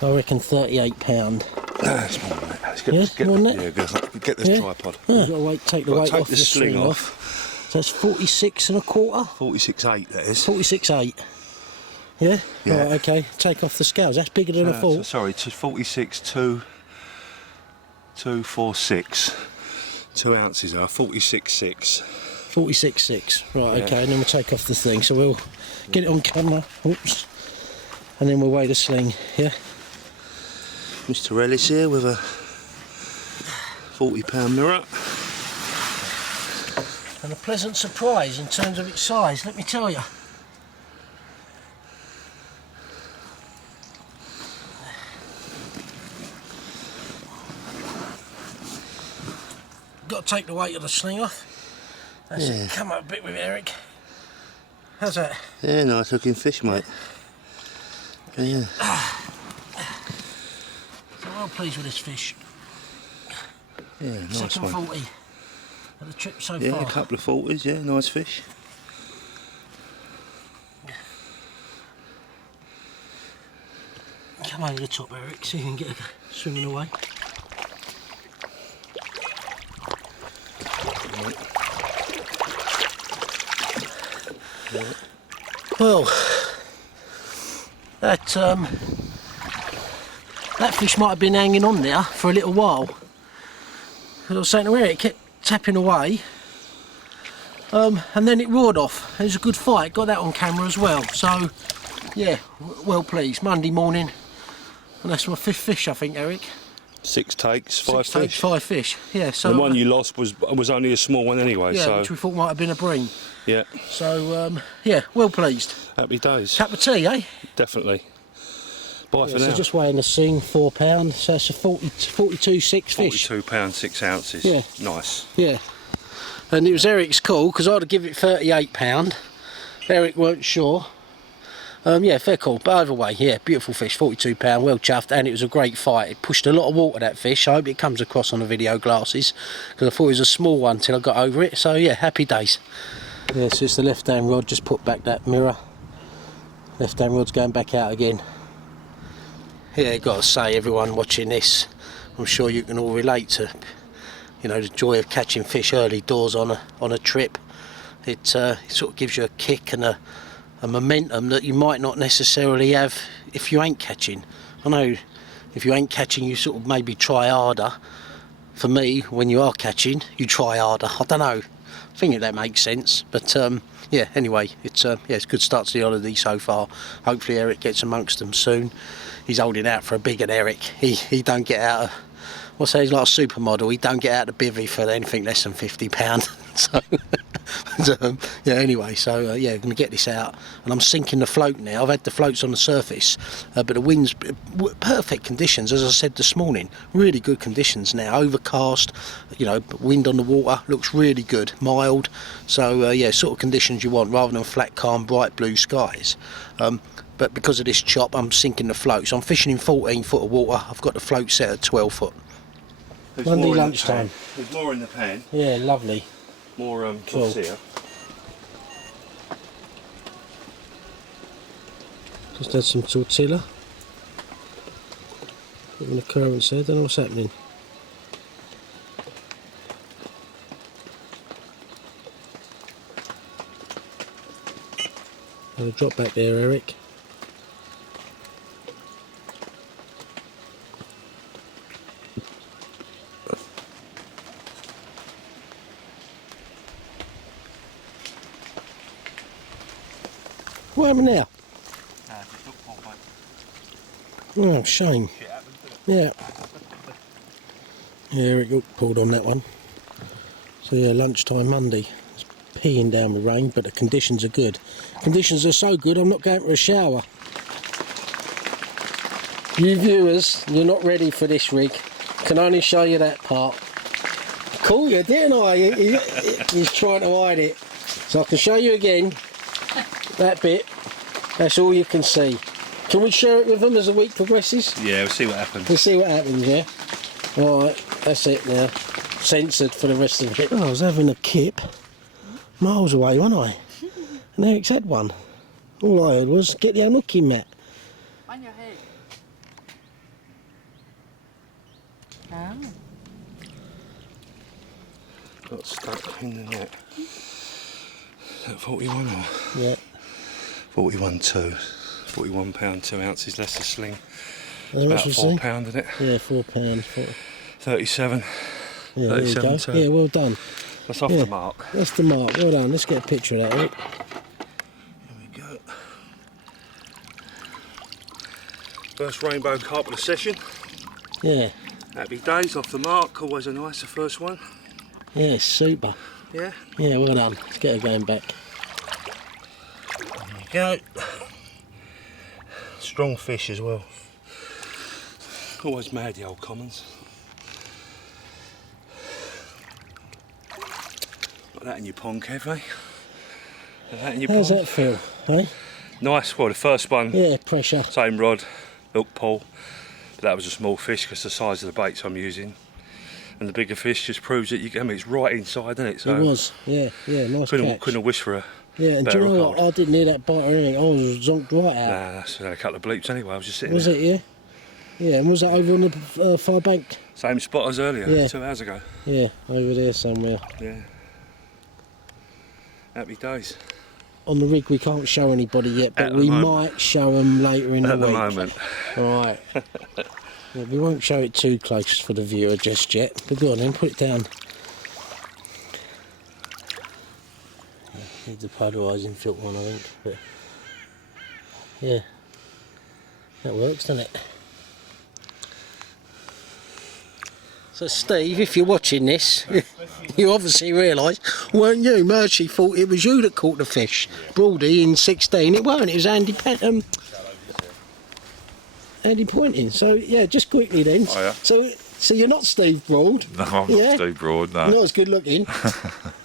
I reckon £38. That's more than that. Let's Yeah, more than that? Yeah, get this tripod. You've got to take the weight take off, the sling off. So that's 46 and a quarter? 46.8 that is. 46.8. Yeah? Yeah. Right, okay. Take off the scales. That's bigger than I thought. Sorry, to 46.246. 2 ounces are 46.6. 46.6. Right, okay. And then we'll take off the thing. So we'll get it on camera. Oops. And then we'll weigh the sling. Yeah? Mr. Ellis here with a £40 mirror. And a pleasant surprise in terms of its size, let me tell you. Got to take the weight of the sling off. That's it. Come up a bit with it, Eric. How's that? Yeah, nice looking fish, mate. Yeah. So well pleased with this fish. Yeah, nice Second one. 40 of the trip so Yeah, far. a couple of 40s, yeah, nice fish. Come over the top, Eric, so you can get her swimming away. Well, that fish might have been hanging on there for a little while. As I was saying to Eric, it kept tapping away, and then it roared off. It was a good fight, got that on camera as well. So, yeah, well pleased. Monday morning, and that's my 5th fish, I think, Eric. 6 takes, 5 6 fish. takes, 5 fish. Yeah, so The one you lost was only a small one anyway, yeah, so which we thought might have been a bream. yeah, So, yeah, well pleased. happy days. Cup of tea, eh? Definitely. Bye for So now. just weighing the sing, £4, so it's a 42.6 fish. £42, 6 ounces. Yeah. Nice. Yeah. And it was Eric's call, because I'd have given it £38. Eric weren't sure. Yeah, fair call, but either way, yeah, beautiful fish, £42, well chuffed, and it was a great fight. It pushed a lot of water, that fish. I hope it comes across on the video glasses, because I thought it was a small one till I got over it. So yeah, happy days. Yeah, so it's the left hand rod, just put back that mirror. Left hand rod's going back out again. Yeah, got to say, everyone watching this, I'm sure you can all relate to, you know, the joy of catching fish early doors on a trip. It sort of gives you a kick and a momentum that you might not necessarily have if you ain't catching. I know if you ain't catching, you sort of maybe try harder. For me, when you are catching, you try harder. I don't know. I think that makes sense. But yeah, anyway, it's yeah, it's a good start to the holiday so far. Hopefully Eric gets amongst them soon. He's holding out for a bigger Eric. He don't get out of, what's that, he's like a supermodel. He don't get out of the bivvy for anything less than £50. So, yeah, anyway, so yeah, I'm going to get this out, and I'm sinking the float now. I've had the floats on the surface, but the wind's perfect conditions, as I said this morning. Really good conditions now, overcast, you know, wind on the water, looks really good, mild. So yeah, sort of conditions you want rather than flat, calm, bright blue skies. But because of this chop, I'm sinking the float, so I'm fishing in 14 foot of water. I've got the float set at 12 foot. Monday lunchtime. There's more in the pan. Yeah, lovely. More Cool. tortilla. Just had some tortilla. Put in the currents there, don't know what's happening. I'll drop back there, Eric. What happened now? Oh, shame. Yeah. Yeah, Eric got pulled on that one. So yeah, lunchtime Monday. It's peeing down with rain, but the conditions are good. Conditions are so good, I'm not going for a shower. You viewers, you're not ready for this rig. Can only show you that part. Caught you, didn't I? He's trying to hide it. So I can show you again, that bit. That's all you can see. Can we share it with them as the week progresses? Yeah, we'll see what happens. We'll see what happens, yeah? Alright, that's it now. Censored for the rest of it. Oh, I was having a kip miles away, wasn't I? And Eric's had one. All I heard was, get the unhooking mat. On your head. Oh. Got stuck in the net. Is that 41 or? Yeah. 41.2. £41, 2 ounces less a sling. How It's much about was £4, it? isn't it? Yeah, £4. 37. Yeah, there you go. 37.2. Yeah, well done. That's off Yeah. the mark. That's the mark. Well done. Let's get a picture of that, Eric. Here we go. First rainbow carp of the session. Yeah. Happy days, off the mark. Always a nice, the first one. Yeah, super. Yeah. Yeah, well done. Let's get her going back. There you go. Strong fish as well. Always mad, the old commons. Got that in your pond, Kev, eh? Got that in your How's pond. that feel, eh? Nice. Well, the first one, Yeah, pressure. same rod, hook pull. But that was a small fish because the size of the baits I'm using. And the bigger fish just proves that you can, I mean, it's right inside, isn't it? So It was. Yeah, nice couldn't catch. have wished for a Yeah, and do better you know hook what? hold. I didn't hear that bite or anything. I was zonked right out. Nah, that's a couple of bleeps anyway. I was just sitting Was there. it, yeah? Yeah, and was that over on the far bank? Same spot as earlier, Yeah. 2 hours ago. Yeah, over there somewhere. Yeah. Happy days. On the rig we can't show anybody yet, but At the we moment. might show them later in the At week. the moment. Alright. Yeah, we won't show it too close for the viewer just yet. But go on then, put it down. Needs a polarising filter on, I think. But yeah, that works, doesn't it? So Steve, if you're watching this, you obviously realise, weren't you? Murchie thought it was you that caught the fish. Broady in 16, it weren't, it was Andy Andy pointing. So yeah, just quickly then. Oh, yeah. So you're not Steve Broad. No, I'm Yeah? not Steve Broad, no. Not as good looking.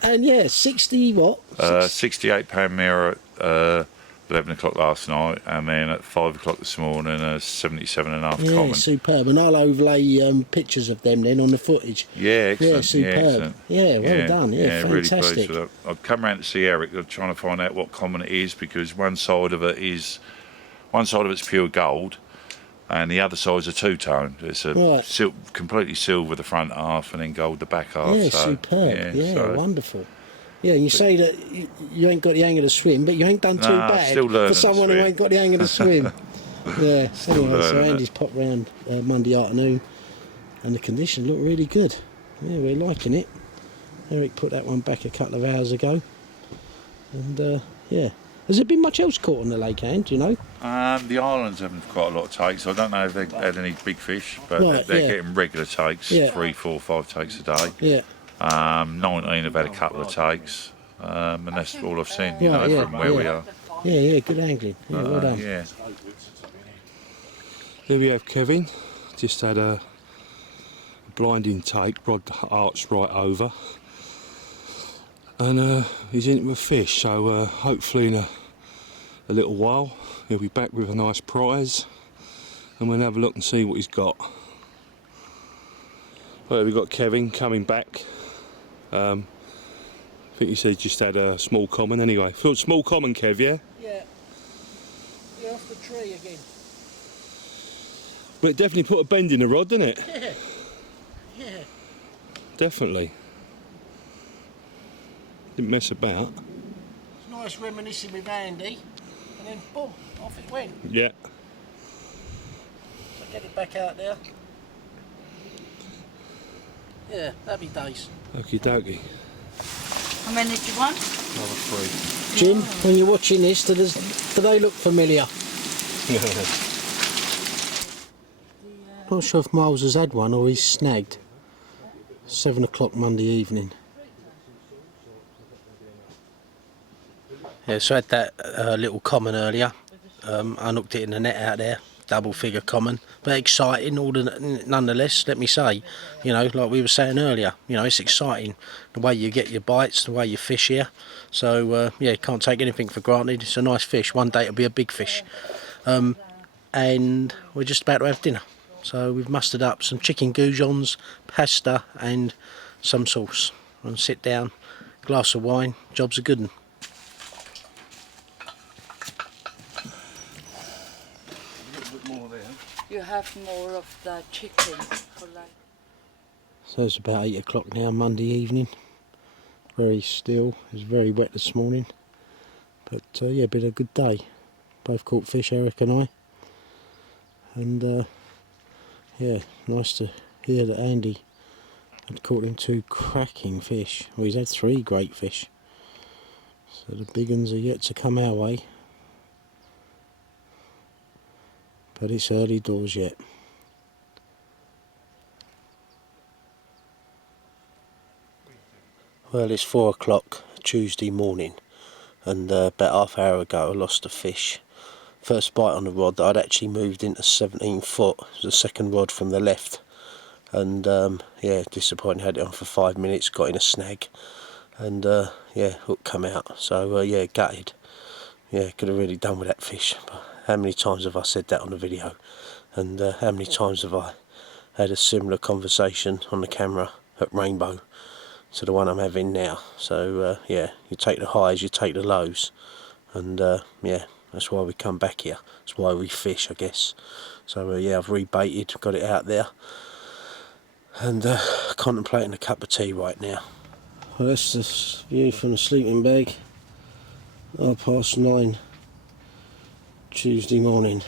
And yeah, 60 what? £68 mirror at 11 o'clock last night, and then at 5 o'clock this morning, 77.5 Yeah, common. superb. And I'll overlay pictures of them then on the footage. Yeah, excellent. Yeah, superb. Excellent. Yeah, well done. Yeah, really fantastic. pleased with that. I've come round to see Eric. I'm trying to find out what common it is, because one side of it's pure gold, and the other side's a two-tone. It's a Right. completely silver the front half, and then gold the back half. Yeah, so, superb. Yeah, so- wonderful. Yeah, you say that you ain't got the hang of the swim, but you ain't done too Nah, bad still learning for to someone who swim. ain't got the hang of the swim. Yeah, anyway, so learning it. Andy's popped round Monday afternoon and the conditions look really good. Yeah, we're liking it. Eric put that one back a couple of hours ago. And yeah. Has there been much else caught on the lake, Hand, do you know? The islands have quite a lot of takes. I don't know if they've had any big fish, but Right, they're yeah. getting regular takes, Yeah. 3, 4, 5 takes a day. Yeah. 19 have had a couple of takes, and that's all I've seen, you know, Right, yeah, from where we yeah. are. Yeah, good angling. Yeah, well done. Yeah. Here we have Kevin. Just had a blinding take, rod arched right over. And he's into a fish, so hopefully in a little while he'll be back with a nice prize, and we'll have a look and see what he's got. Well, we've got Kevin coming back. I think he said just had a small common anyway. Small common, Kev, yeah? Yeah. You're off the tree again. But it definitely put a bend in the rod, didn't it? Yeah. Yeah. Definitely. Didn't mess about. It's nice reminiscing with Andy. And then boom, off it went. Yeah. So get it back out there. Yeah, happy days. Okie dokie. How many do you want? Another 3. Jim, when you're watching this, do they look familiar? Not sure if Miles has had one or he's snagged. 7 o'clock Monday evening. Yeah, so I had that little common earlier. I knocked it in the net out there, double figure common, but exciting nonetheless, let me say. You know, like we were saying earlier, you know, it's exciting the way you get your bites, the way you fish here. So yeah, can't take anything for granted. It's a nice fish. One day it'll be a big fish. And we're just about to have dinner. So we've mustered up some chicken goujons, pasta and some sauce. And sit down, glass of wine, job's a good one. You have more of the chicken for like. So it's about 8 o'clock now, Monday evening. Very still, it was very wet this morning. But yeah, been a good day. Both caught fish, Eric and I. And yeah, nice to hear that Andy had caught him 2 cracking fish. Well, he's had 3 great fish. So the big ones are yet to come our way. But it's early doors yet. Well, it's 4 o'clock Tuesday morning, and about half an hour ago I lost a fish. First bite on the rod that I'd actually moved into 17 foot. It was the second rod from the left, and yeah, disappointing. Had it on for 5 minutes, got in a snag, and yeah, hook come out. So yeah, gutted. Yeah, could have really done with that fish. But how many times have I said that on the video? And how many times have I had a similar conversation on the camera at Rainbow to the one I'm having now? So yeah, you take the highs, you take the lows, and yeah, that's why we come back here. That's why we fish, I guess. So yeah, I've rebaited, got it out there, and contemplating a cup of tea right now. Well, that's the view from the sleeping bag. 9:30 Tuesday morning.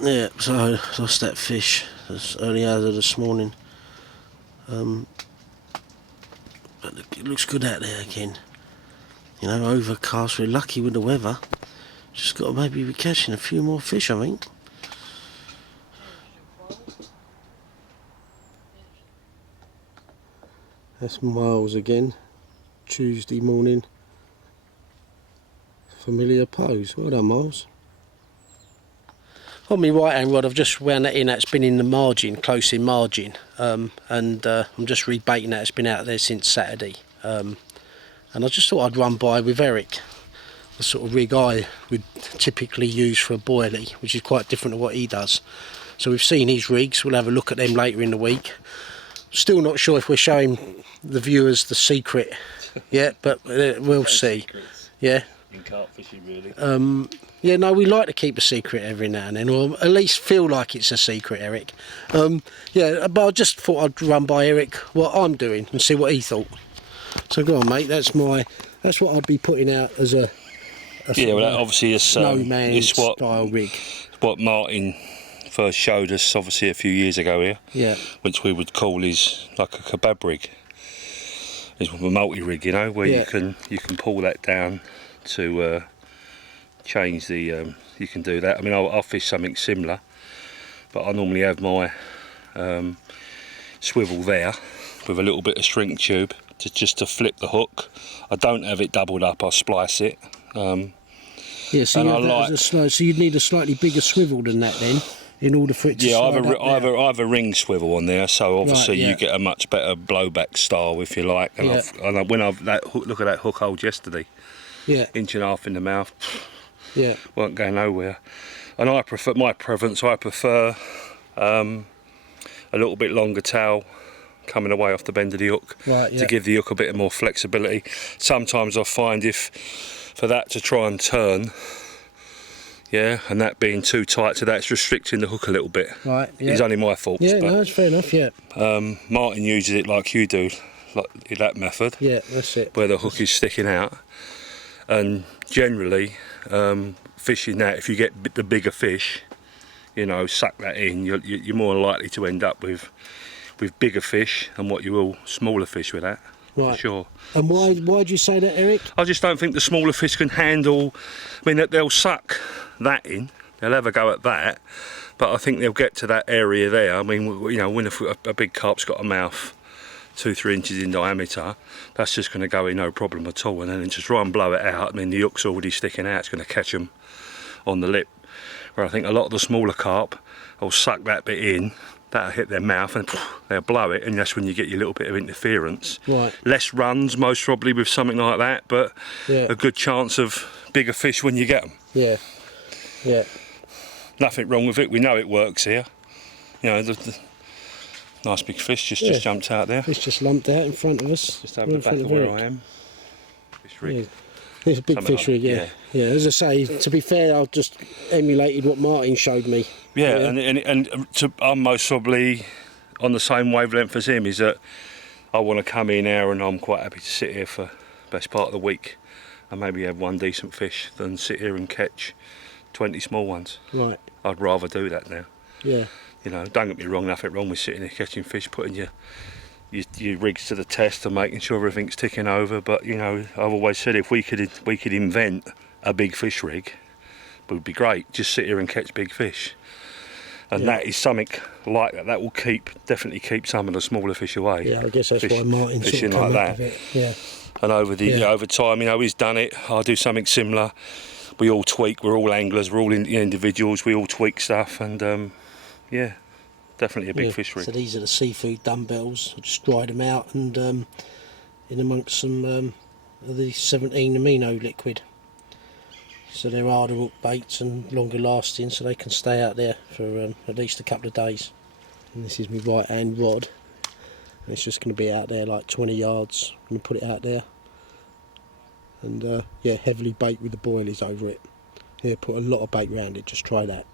Yeah, so I lost that fish as early hours of this morning. But it looks good out there again. You know, overcast. We're lucky with the weather. Just got to maybe be catching a few more fish, I think. That's Miles again. Tuesday morning. Familiar pose. Well done, Miles. On my right hand rod, I've just wound that in. That's been in the margin, close in margin, and I'm just rebaiting that. It's been out there since Saturday, and I just thought I'd run by with Eric the sort of rig I would typically use for a boilie, which is quite different to what he does. So we've seen his rigs. We'll have a look at them later in the week. Still not sure if we're showing the viewers the secret yet, but we'll see. Yeah. In carp fishing, really. Yeah, no, we like to keep a secret every now and then, or at least feel like it's a secret, Eric. Yeah, but I just thought I'd run by Eric what I'm doing and see what he thought. So go on, mate. That's what I'd be putting out as a yeah, well, that obviously is no man's style rig. What Martin first showed us, obviously a few years ago here. Yeah. Which we would call is like a kebab rig. It's a multi rig, you know, where you can pull that down to change the. You can do that. I mean, I'll fish something similar, but I normally have my swivel there with a little bit of shrink tube just to flip the hook. I don't have it doubled up. I splice it. Yeah, so so you'd need a slightly bigger swivel than that then, in order for it to slide up there. I have a ring swivel on there, so obviously right, yeah. you get a much better blowback style, if you like. And Yeah. look at that hook hold yesterday, Yeah. 1.5 inch in the mouth. Yeah. Won't go nowhere. And I prefer a little bit longer tail coming away off the bend of the hook, Right, yeah. to give the hook a bit more flexibility. Sometimes I find for that to try and turn, yeah, and that being too tight to that, it's restricting the hook a little bit. Right, yeah. It's only my fault. Yeah, but, no, it's fair enough, yeah. Martin uses it like you do, like that method. Yeah, that's it. Where the hook is sticking out. And generally, fishing that, if you get the bigger fish, you know, suck that in, you're more likely to end up with bigger fish than what you will smaller fish with that. Right. For sure. And why do you say that, Eric? I just don't think the smaller fish can handle. I mean, they'll suck that in. They'll have a go at that, But I think they'll get to that area there. I mean, you know, when a big carp's got a mouth 2-3 inches in diameter, that's just going to go in no problem at all, and then just try and blow it out. I mean, the hook's already sticking out, it's going to catch them on the lip. Where I think a lot of the smaller carp will suck that bit in, that'll hit their mouth and they'll blow it, and that's when you get your little bit of interference. Right. Less runs most probably with something like that, but a good chance of bigger fish when you get them. Yeah. Yeah. Nothing wrong with it, we know it works here. You know, the nice big fish just jumped out there. Fish just lumped out in front of us. Just over the back of where I am. Fish rig. Yeah. It's a big Something fish like rig, yeah. Yeah, as I say, to be fair, I just emulated what Martin showed me. Yeah, and I'm most probably on the same wavelength as him, is that I want to come in here and I'm quite happy to sit here for the best part of the week and maybe have one decent fish than sit here and catch 20 small ones. Right. I'd rather do that now. Yeah. You know, don't get me wrong, nothing wrong with sitting here catching fish, putting your rigs to the test and making sure everything's ticking over, but you know, I've always said if we could invent a big fish rig, it would be great. Just sit here and catch big fish. And that is something like that. That will definitely keep some of the smaller fish away. Yeah, I guess that's why Martin's fishing sort of like come up that. with it. Yeah. And over time, you know, he's done it. I'll do something similar. We all tweak. We're all anglers. We're all individuals. We all tweak stuff, and yeah, definitely a big fish rig. So these are the seafood dumbbells. I just dried them out and in amongst some of the 17 amino liquid. So they're harder hook baits and longer lasting, so they can stay out there for at least a couple of days. And this is my right hand rod, and it's just going to be out there like 20 yards. I'm going to put it out there, and yeah, heavily bait with the boilies over it. Yeah, put a lot of bait around it, just try that.